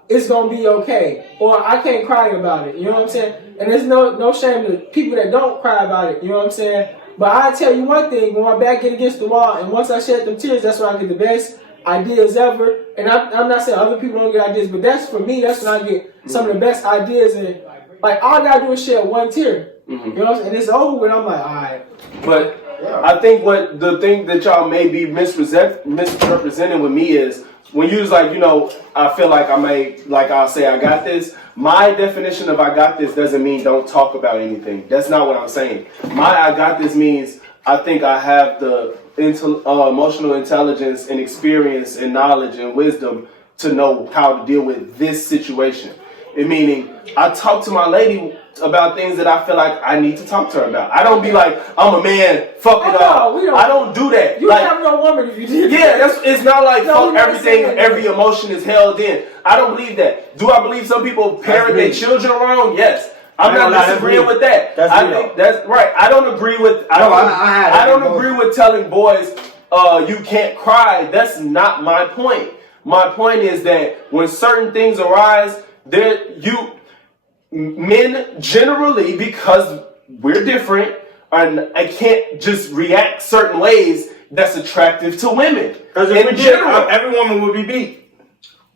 it's gonna be okay, or I can't cry about it. You know what I'm saying? And there's no shame to people that don't cry about it. You know what I'm saying? But I tell you one thing: when my back get against the wall, and once I shed them tears, that's when I get the best ideas ever. And I'm not saying other people don't get ideas, but that's for me. That's when I get some of the best ideas. And like all I gotta do is shed one tear. You know what I'm saying? And it's over when I'm like, all right. But I think what the thing that y'all may be misrepresenting with me is when you was like, you know, I feel like I'll say I got this. My definition of I got this doesn't mean don't talk about anything. That's not what I'm saying. My I got this means I think I have the emotional intelligence and experience and knowledge and wisdom to know how to deal with this situation. Meaning, I talk to my lady about things that I feel like I need to talk to her about. I don't be like, I'm a man, fuck it up. I don't do that. You like, have no woman if you did. Yeah, it's not like fuck everything, every emotion is held in. I don't believe that. Do I believe some people parent their children wrong? Yes. I'm not disagreeing with that. I think that's right. I don't agree with I don't agree with telling boys you can't cry. That's not my point. My point is that when certain things arise, men generally, because we're different, and I can't just react certain ways that's attractive to women. Because in general, every woman would be beat.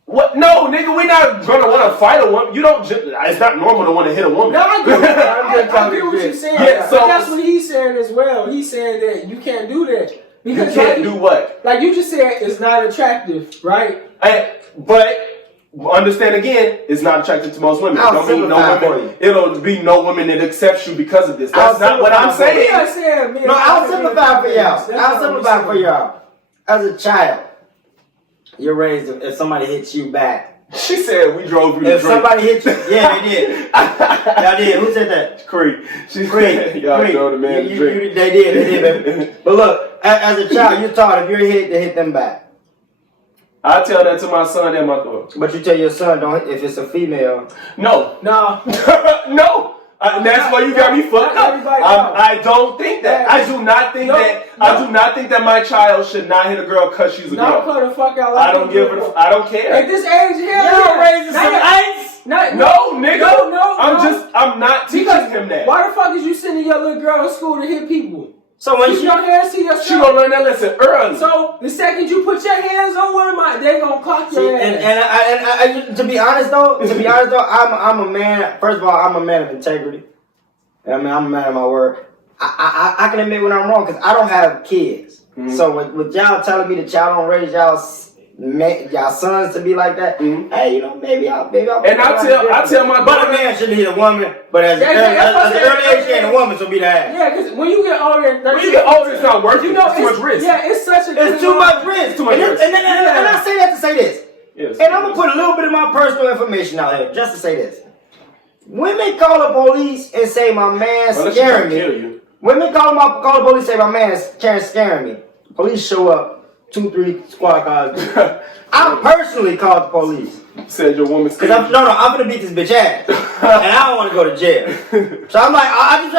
What? No, nigga, we're not gonna want to fight a woman. You don't. It's not normal to want to hit a woman. No, I get what you're saying. Yeah, so that's what he's saying as well. He's saying that you can't do that. Because you can't do what? Like you just said, it's not attractive, right? But understand again, it's not attractive to most women. Don't mean no women. It'll be no woman that accepts you because of this. That's not what I'm saying. No, I'll simplify for y'all. I'll simplify for y'all. As a child, you're raised. If somebody hits you back. She said we drove you to If somebody hit you, yeah, they did. Y'all did. Who said that? Creed. Y'all drove the man to drink. They did, baby. But look, as a child, you're taught if you're hit, to hit them back. I tell that to my son and my daughter. But you tell your son, don't if it's a female. No. No. No. That's why you got me fucked up. I don't think that. I do not think that. I do not think that my child should not hit a girl because she's a girl. No, put the fuck out. I don't give a. I don't care. At this age, y'all raising some ice. No, nigga. No. I'm not teaching him that. Why the fuck is you sending your little girl to school to hit people? So when you your hands to yourself, she gonna learn that lesson early. So the second you put your hands on one of mine, they gonna clock your ass. And to be honest though, I'm a man. First of all, I'm a man of integrity. I mean, I'm a man of my word. I can admit when I'm wrong because I don't have kids. Mm-hmm. So with y'all telling me that y'all don't raise y'all sons to be like that, hey, you know, maybe I'll. And I tell my daughter, but a man shouldn't hit a woman. But as an early age, ain't a woman to be the ass. Yeah, because when you get older, it's not worth it. You know, it's too much risk. Yeah, it's too much risk. Too much risk. And I say that to say this. Yes, and I'm gonna put a little bit of my personal information out here just to say this. Women call the police and say my man's scaring me. Women call the police and say my man's scaring me. Police show up, 2-3 squad cars. I personally called the police. Said your woman's scared. I'm gonna beat this bitch ass, and I don't want to go to jail. So I'm like, I'm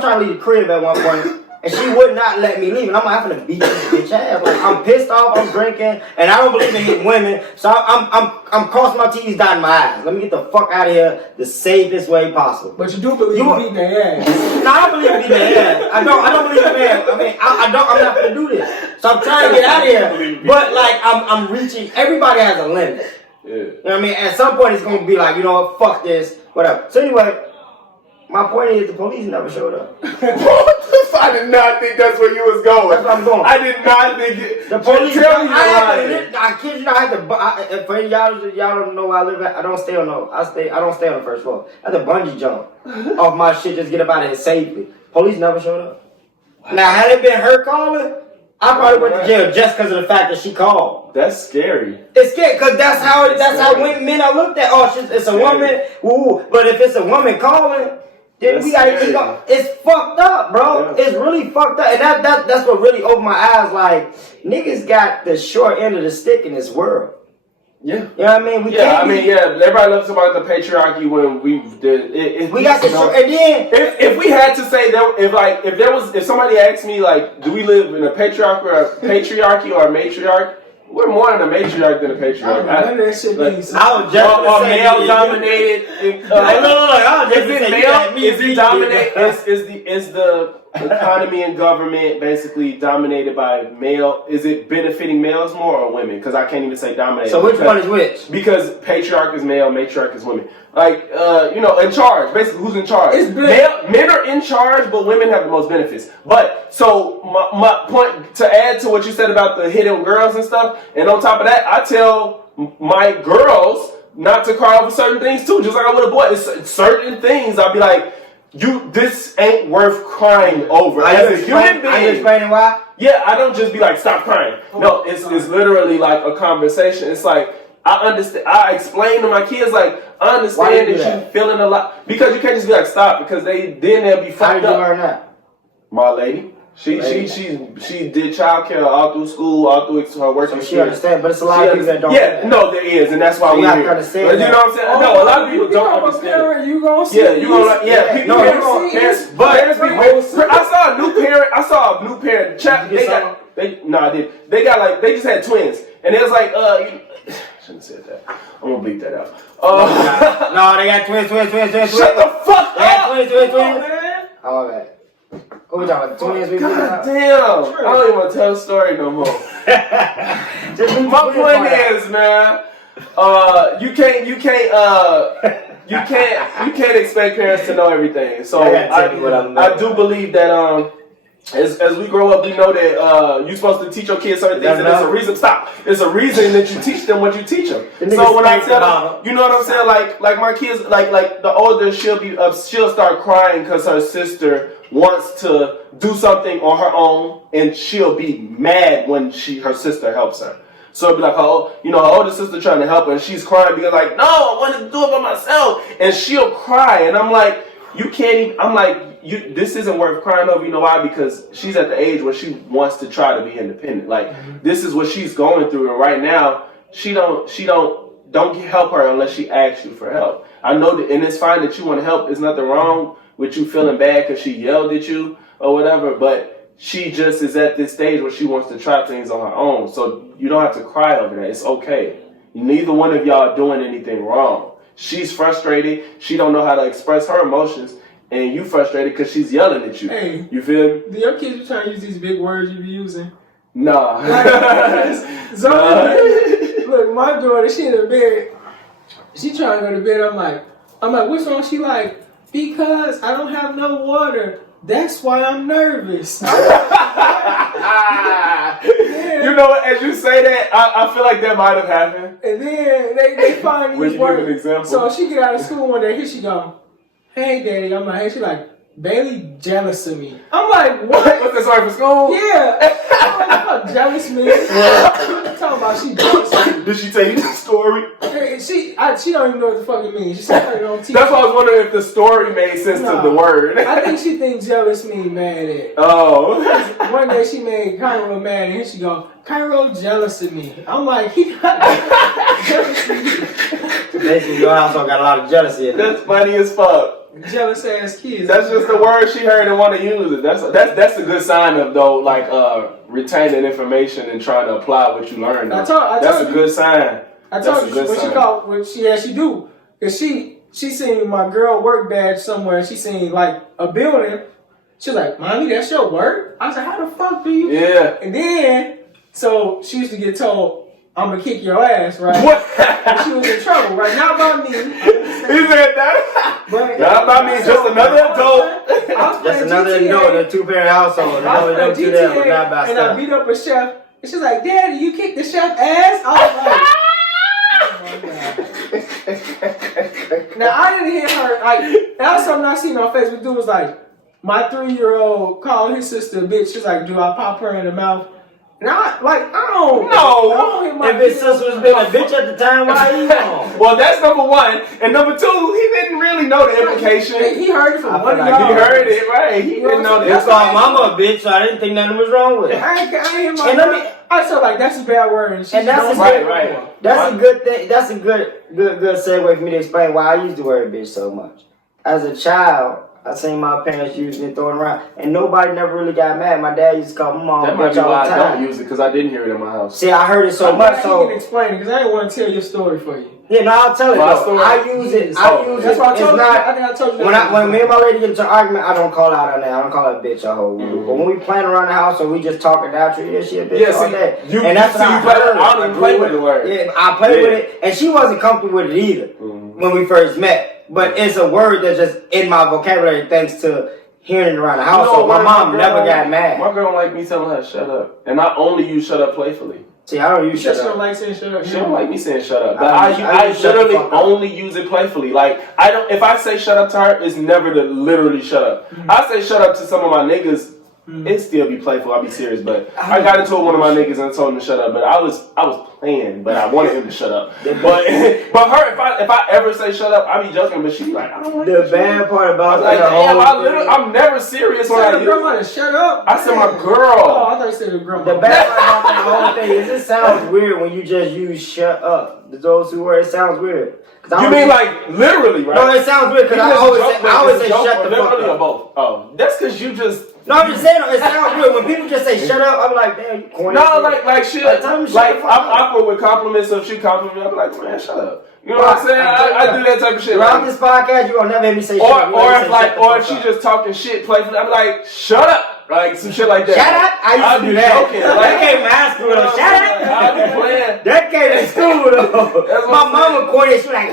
trying to leave the crib at one point, and she would not let me leave. And I'm like, I'm gonna beat this bitch ass. Like I'm pissed off. I'm drinking, and I don't believe in hitting women. So I'm crossing my T's, dotting my eyes. Let me get the fuck out of here the safest way possible. But you do believe you beating their ass? No, I don't believe in beating their ass. I don't believe in their ass. I mean, I'm not gonna do this. So I'm trying to get out of here. But like I'm reaching. Everybody has a limit. Yeah. You know what I mean? At some point it's gonna be like, you know what, fuck this, whatever. So anyway, my point is the police never showed up. I did not think that's where you was going. That's where I'm going. I did not think it. The police. I kid you not. I had to. For y'all don't know where I live at. I don't stay on the first floor. I had to bungee jump off my shit just get up out of here safely. Police never showed up. Now had it been her calling, I probably went to jail just because of the fact that she called. That's scary. It's scary because that's how men are looked at. Oh, it's a woman. Woo. But if it's a woman calling. Then we gotta it's fucked up, bro. Yeah. It's really fucked up. And that's what really opened my eyes. Like, niggas got the short end of the stick in this world. Yeah. You know what I mean? Everybody loves about the patriarchy when we did we got the short, and then if we had to say that if somebody asked me like, do we live in a patriarchy or a matriarch? We're more in a matriarch than a patriarch. None of that shit means. I was just Or male dominated. Is it dominated? Is the economy and government basically dominated by male? Is it benefiting males more or women? Because I can't even say dominated. So which one is which? Because patriarch is male, matriarch is women. Like, in charge. Basically, who's in charge? Men are in charge, but women have the most benefits. But, so, my point, to add to what you said about the hidden girls and stuff, and on top of that, I tell my girls not to cry over certain things too, just like I would a boy. It's certain things, I'll be like, this ain't worth crying over. As a human being. Are you explaining why? Yeah, I don't just be like, stop crying. No, it's literally like a conversation. It's like, I understand. I explain to my kids, like, I understand that you feeling a lot. Because you can't just be like, stop, because they'll be fucked up. How did you learn that? My lady. She did childcare all through school, all through her work. So she understands, but it's a lot of people that don't. Yeah, no, there is, and that's why we have to understand. You know what I'm saying? No, a lot of people don't understand. You gonna see? Parents. I saw a new parent. They just had twins, and it was like, shouldn't have said that. I'm gonna bleep that out. No, they got twins. Shut the fuck up! They got twins. Oh, my bad. Who we talking about? Twins? God damn! I don't even want to tell the story no more. My point is, man, you can't expect parents to know everything. So I do believe that as we grow up, we know that you're supposed to teach your kids certain things, and there's a reason. It's a reason that you teach them what you teach them. So when I tell them, you know what I'm saying, like my kids, like the older, she'll start crying because her sister wants to do something on her own, and she'll be mad when her sister helps her. So it'll be like, her older sister trying to help her, and she's crying because like, no, I wanted to do it by myself, and she'll cry, and I'm like, you can't even. I'm like, this isn't worth crying over. You know why? Because she's at the age where she wants to try to be independent. Like, this is what she's going through, and right now she don't help her unless she asks you for help. I know that, and it's fine that you want to help. There's nothing wrong with you feeling bad because she yelled at you or whatever, but she just is at this stage where she wants to try things on her own. So you don't have to cry over that. It's okay. Neither one of y'all are doing anything wrong. She's frustrated. She don't know how to express her emotions, and you frustrated because she's yelling at you. Hey, you feel me? Do your kids be trying to use these big words you be using? Nah. Look, my daughter, she in the bed. She trying to go to bed. I'm like, what's wrong? She like, because I don't have no water. That's why I'm nervous. You know what? As you say that, I feel like that might have happened. And then they find these words. Give an example? So she get out of school one day. Here she go. Hey, Daddy. I'm like, hey. She like, Bailey jealous of me. I'm like, what? What's that story for school? Yeah. I'm like, jealous man. Talking about she jealous of me. Did she tell you the story? She don't even know what the fuck it means. She said it on TV. That's why I was wondering if the story made sense to the word. I think she thinks jealous mean mad at. Oh. One day she made Cairo mad, and here she go, Cairo jealous of me. I'm like, he not jealous of me. Basically, your household got a lot of jealousy. That's funny as fuck. Jealous ass kids. That's just the word she heard and want to use it. That's a good sign of though, like retaining information and trying to apply what you learned. That's a good sign. I told you what she do. Cause she seen my girl work badge somewhere, and she seen like a building. She's like, Mommy, that's your work? I was like, how the fuck do you? Yeah. And then, so she used to get told, I'm gonna kick your ass, right? What? And she was in trouble, right? Not by me. He said that? Not by me, just another adult. Just another adult in a two-parent household. I was playing GTA, and I beat up a chef. And she's like, Daddy, you kicked the chef ass? I was like, oh my God. Now, I didn't hear her, like, that was something I seen on Facebook. Dude was like, my 3-year-old called his sister a bitch. She's like, do I pop her in the mouth? Not like I don't know. If his sister was being a bitch at the time, why you know? Well, that's number one, and number two, he didn't really know the implication. He heard it from one of y'all. He heard it, right? He didn't know the. He called mama a bitch, so I didn't think nothing was wrong with it. I felt like that's a bad word, and that's right. That's a good thing. That's a good segue for me to explain why I use the word bitch so much. As a child, I seen my parents using it, throwing it around, and nobody never really got mad. My dad used to call my mom That might bitch be all why the I time. don't use it, because I didn't hear it in my house. See, I heard it so much, so you can explain it because I didn't want to tell your story for you. yeah, no, I'll tell it My though. story? I use it. That's why I told you. I think I told you. When me and my lady get into an argument, I don't call out her name. I don't call her a bitch or hoe. But when we playing around the house or we just talking naturally, yeah, she a bitch all day. And that's what I heard. I don't even play with the word. Yeah, I play with it, and she wasn't comfortable with it either when we first met. But it's a word that's just in my vocabulary thanks to hearing it around the house. So my mom never got mad. My girl don't like me telling her to shut up, and I only use shut up playfully. See, I don't use shut She up. don't like saying shut up. She don't like me saying shut up, but I I use shut literally the fuck up. only use it playfully. Like I don't. If I say shut up to her, it's never to literally shut up. I say shut up to some of my niggas. It still be playful. I'll be serious, but I got into it with one of my niggas and told him to shut up. But I was playing, but I wanted him to shut up. But her, if I ever say shut up, I be joking. But she be like, I don't like The bad part about like, that damn, whole thing. I'm never serious when I Tell the use grandma it. to shut up. I said my Oh, girl. I thought you said the grandma. The bad part about that whole thing is it sounds weird when you just use shut up. Those two words, it sounds weird. You mean like literally, right? No, it sounds weird because I always say shut the fuck literally or up. both. Oh, that's because you just. No, I'm just saying it sounds weird when people just say shut up. I'm like, damn, you corny. No, like shit. Tell them to shut Like the fuck up. I'm awkward with compliments. So if she compliment me, I'm like, man, shut up. You know what I'm saying? I do that type of shit. Throughout Like, this podcast, you gonna never hear me say shut up. or if she just talking shit playfully, I'm like, shut up. Like some shit like that. Shut up! I used to do that. Joking. That came from high school though. Shut up! I be playing. That came from school though. That's what My I'm mama corny. She was like,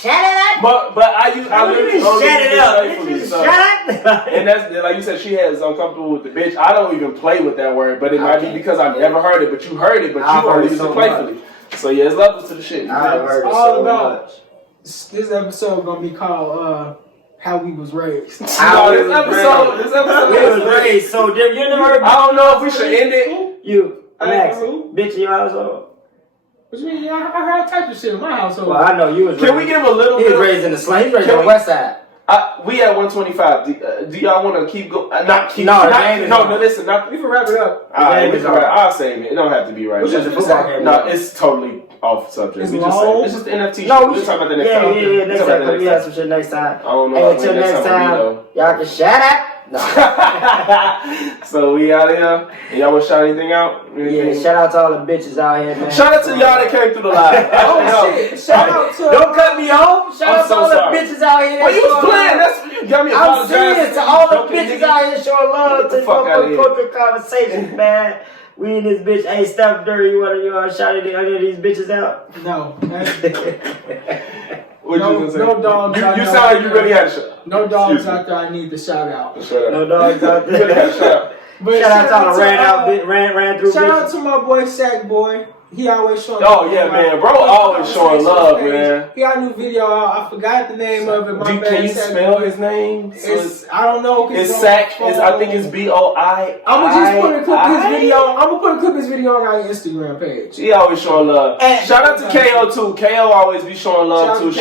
shut it up. But I literally only Shut it use up. playfully, so. Shut up. And that's like you said, she has uncomfortable with the bitch. I don't even play with that word, but it might be because I've never heard it. But you heard it, but I've you heard only it use so it playfully. So yeah, it's levels to the shit. I've heard it all so about- much. This episode gonna be called "How We Was Raised." How this we was episode We was raised so different. You never heard I don't know if we should end it. you, Max, who? bitch in your household. What you mean? Yeah, I heard all types of shit in my household. Well, I know you was raised. Can we give a little He bit? was raised in the slum. He was raised Can on the we- west side. We at 125. Do y'all want to keep going? Not keep. No, the not, game is no, on. no. Listen, not. We can wrap it up. All right, game it's is all on. right. I'll save it. It don't have to be right. What's now. It's a football game. No, it's totally off subject. It's We just long. say it's just the NFT. No, we're just talking about the next yeah, time. yeah. Next We're talking time, about the we next have some shit next time. I don't know. Hey, when until next next time will time, y'all can shut up. No. be, though. So we out of here. And y'all want to shout anything out? Yeah, shout out to all the bitches out here, man. Shout out to y'all that came through the live. Oh shit! Shout out to Don't cut me off. Shout I'm out to so all sorry. the bitches out here. Well, you was showing playing. love. That's what you got me. I'm apologizing. serious to all the Joking, bitches nigga. out here showing love Get to the fuck outta here. cultural conversations, man. We in this bitch. Hey, Steph Curry, you wanna shout any of these bitches out? no. What No- you gonna say? no dogs You out sound there. like you really had a shot. No dogs Excuse me. out there. I need to shout out. Shut up. No dogs out You really had a there. shot. But Shout out to all the ran through Shout out bitches. to my boy Sack Boy. He always showing. Oh, love yeah, on man. my- Bro always showing love, page. man. He got a new video out. I forgot the name of it. My Can bad. you Sack spell Boy. his name? It's I don't know. It's Sack. I think it's B-O-I. I'm gonna just put a clip of his video. I'm gonna put a clip of his video on our Instagram page. She always showing love. And- Shout out to KO too. KO always be showing love Shout too. out She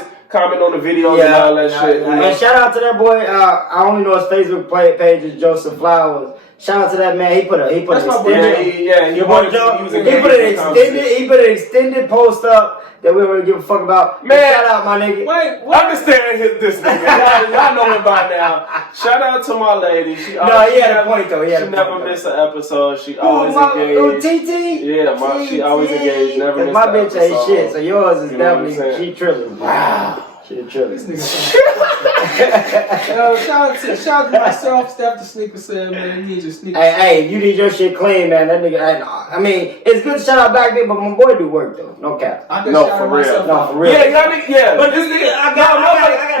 to- comment on the videos and all that shit. you know? And shout out to that boy. I only know his Facebook page is Joseph Flowers. Shout out to that man. He put That's an my boy. extended. He Your boy Joe, was he engaged put an in the conversation. extended post up that we don't really give a fuck about. Man. Shout out my nigga. Wait, what? Understand this nigga. Y'all know him by now. Shout out to my lady. She No, he had a point though. He had a She point, never though. miss an episode. She Ooh, always engaged. TT. Yeah, she always engaged. Never missed My an bitch ain't episode. shit, so yours is You know what I'm definitely saying? she tripping. Wow, she the This tripping. nigga shout out to myself, Steph the Sneaker said, man, you need your sneakers. Hey, if you need your shit clean, man, that nigga. I mean, it's good to shout out back there, but my boy do work though. No cap. I can No, shout for out real. myself. No, out. for real. Yeah, y'all nigga, yeah. But this nigga, I gotta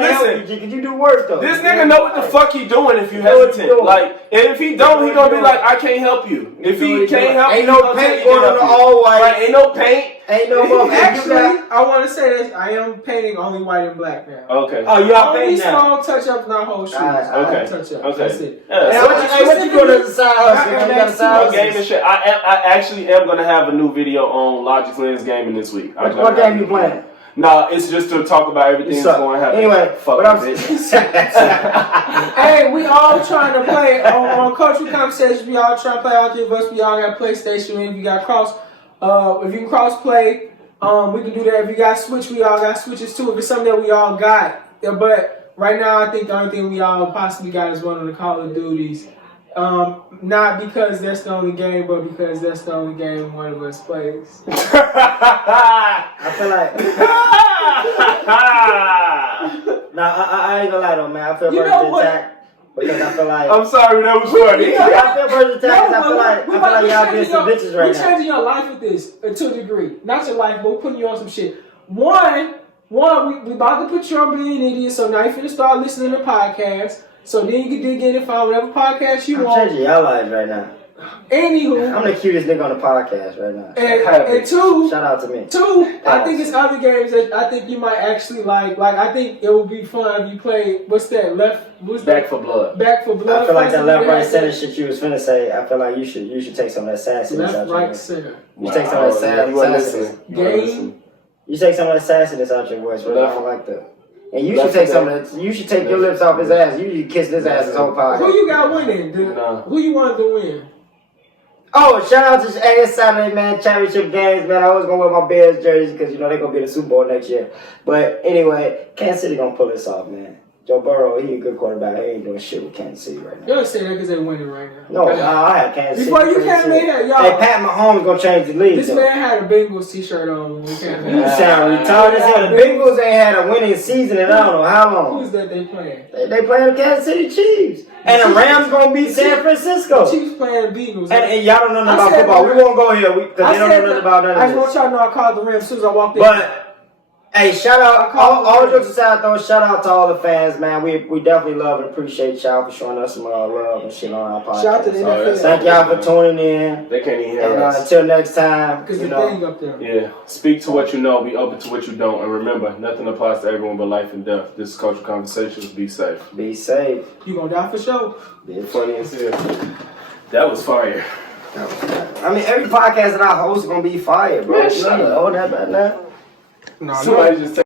help listen. you, G, cause you do work though. This nigga know what the fuck he doing if you know what he hesitant. doing. Like, and if he don't, he gonna be like, I can't help you. If he can't help you, Ain't he no gonna tell paint you going to on the help you. all white. Like, ain't no paint. Ain't no motherfucker. Actually, I want to say this. I am painting only white and black now. Okay. Oh, you out Only painting now? small touch-ups, not whole shoes. Okay. Touch-ups. Okay. That's it. Yeah, Hey, so what you doing as a side hustle? I You got a side my game hustle? and shit. I actually am gonna have a new video on Logic Lens gaming this week. What game you playing? Nah, it's just to talk about everything You that's suck. going to happen. Anyway, fuck but I'm bitch. Hey, we all trying to play on Cultural Conversations. We all trying to play all three of us. We all got PlayStation. If you got if you can cross play, we can do that. If you got Switch, we all got Switches too. If it's something that we all got, yeah, but right now, I think the only thing we all possibly got is one of the Call of Duties. Not because that's the only game, but because that's the only game one of us plays. I feel like. Nah, I ain't gonna lie though, man. I feel personally attacked because I feel like. I'm sorry, that was funny. I feel personally attacked because I feel like y'all being some bitches right now. We're changing your life with this to a degree. Not your life, but we're putting you on some shit. One, we about to put you on being an idiot, so now you finna start listening to podcasts. So then you can dig in and find whatever podcast you want. I'm changing y'all lives right now. Anywho. I'm the cutest nigga on the podcast right now. And two. Shout out to me. Two, I think it's other games that I think you might actually like. Like, I think it would be fun if you played, what's that, Back for Blood. Back for Blood. I feel like that left, right, center shit you was finna say, I feel like you should take some of that sassiness out left, your right, voice. center. You take some of that sassiness. Game. You take some of that sassiness out your voice, but I don't like that. And you should take some of that. You should take your lips off his ass. You should kiss his ass his whole podcast. Who you got winning? Who you want to win? Oh, shout out to this Saturday, man, championship games, man. I was going to wear my Bears jersey because, you know, they're going to be in the Super Bowl next year. But anyway, Kansas City going to pull this off, man. Joe Burrow, he a good quarterback. He ain't doing shit with Kansas City right now. You don't say that because they're winning right now. No, I have Kansas City. Before you came in here, y'all. Hey, Pat Mahomes going to change the league. This man had a Bengals t-shirt on when we came in. You sound retarded. The Bengals ain't had a winning season in I don't know how long. Who's that they playing? They playing the Kansas City Chiefs. And the Rams gonna beat San Francisco. The Chiefs playing the Bengals. And y'all don't know nothing about football. We won't go here because they don't know nothing about none of this. I just want y'all to know I called the Rams as soon as I walked in. But hey, shout out all jokes aside though. Shout out to all the fans, man. We definitely love and appreciate y'all for showing us some love and shit on our podcast. Shout out to the NFL. Thank y'all for tuning in. They can't even hear And us. until next time, Because you the know. thing up there. Yeah, speak to what you know, be open to what you don't, and remember, nothing applies to everyone but life and death. This is Cultural Conversations. Be safe. Be safe. You gonna die for sure. Be Funny as hell. That was fire. I mean, every podcast that I host is gonna be fire, bro. Man, shut up. Oh, that bad now. No, Somebody just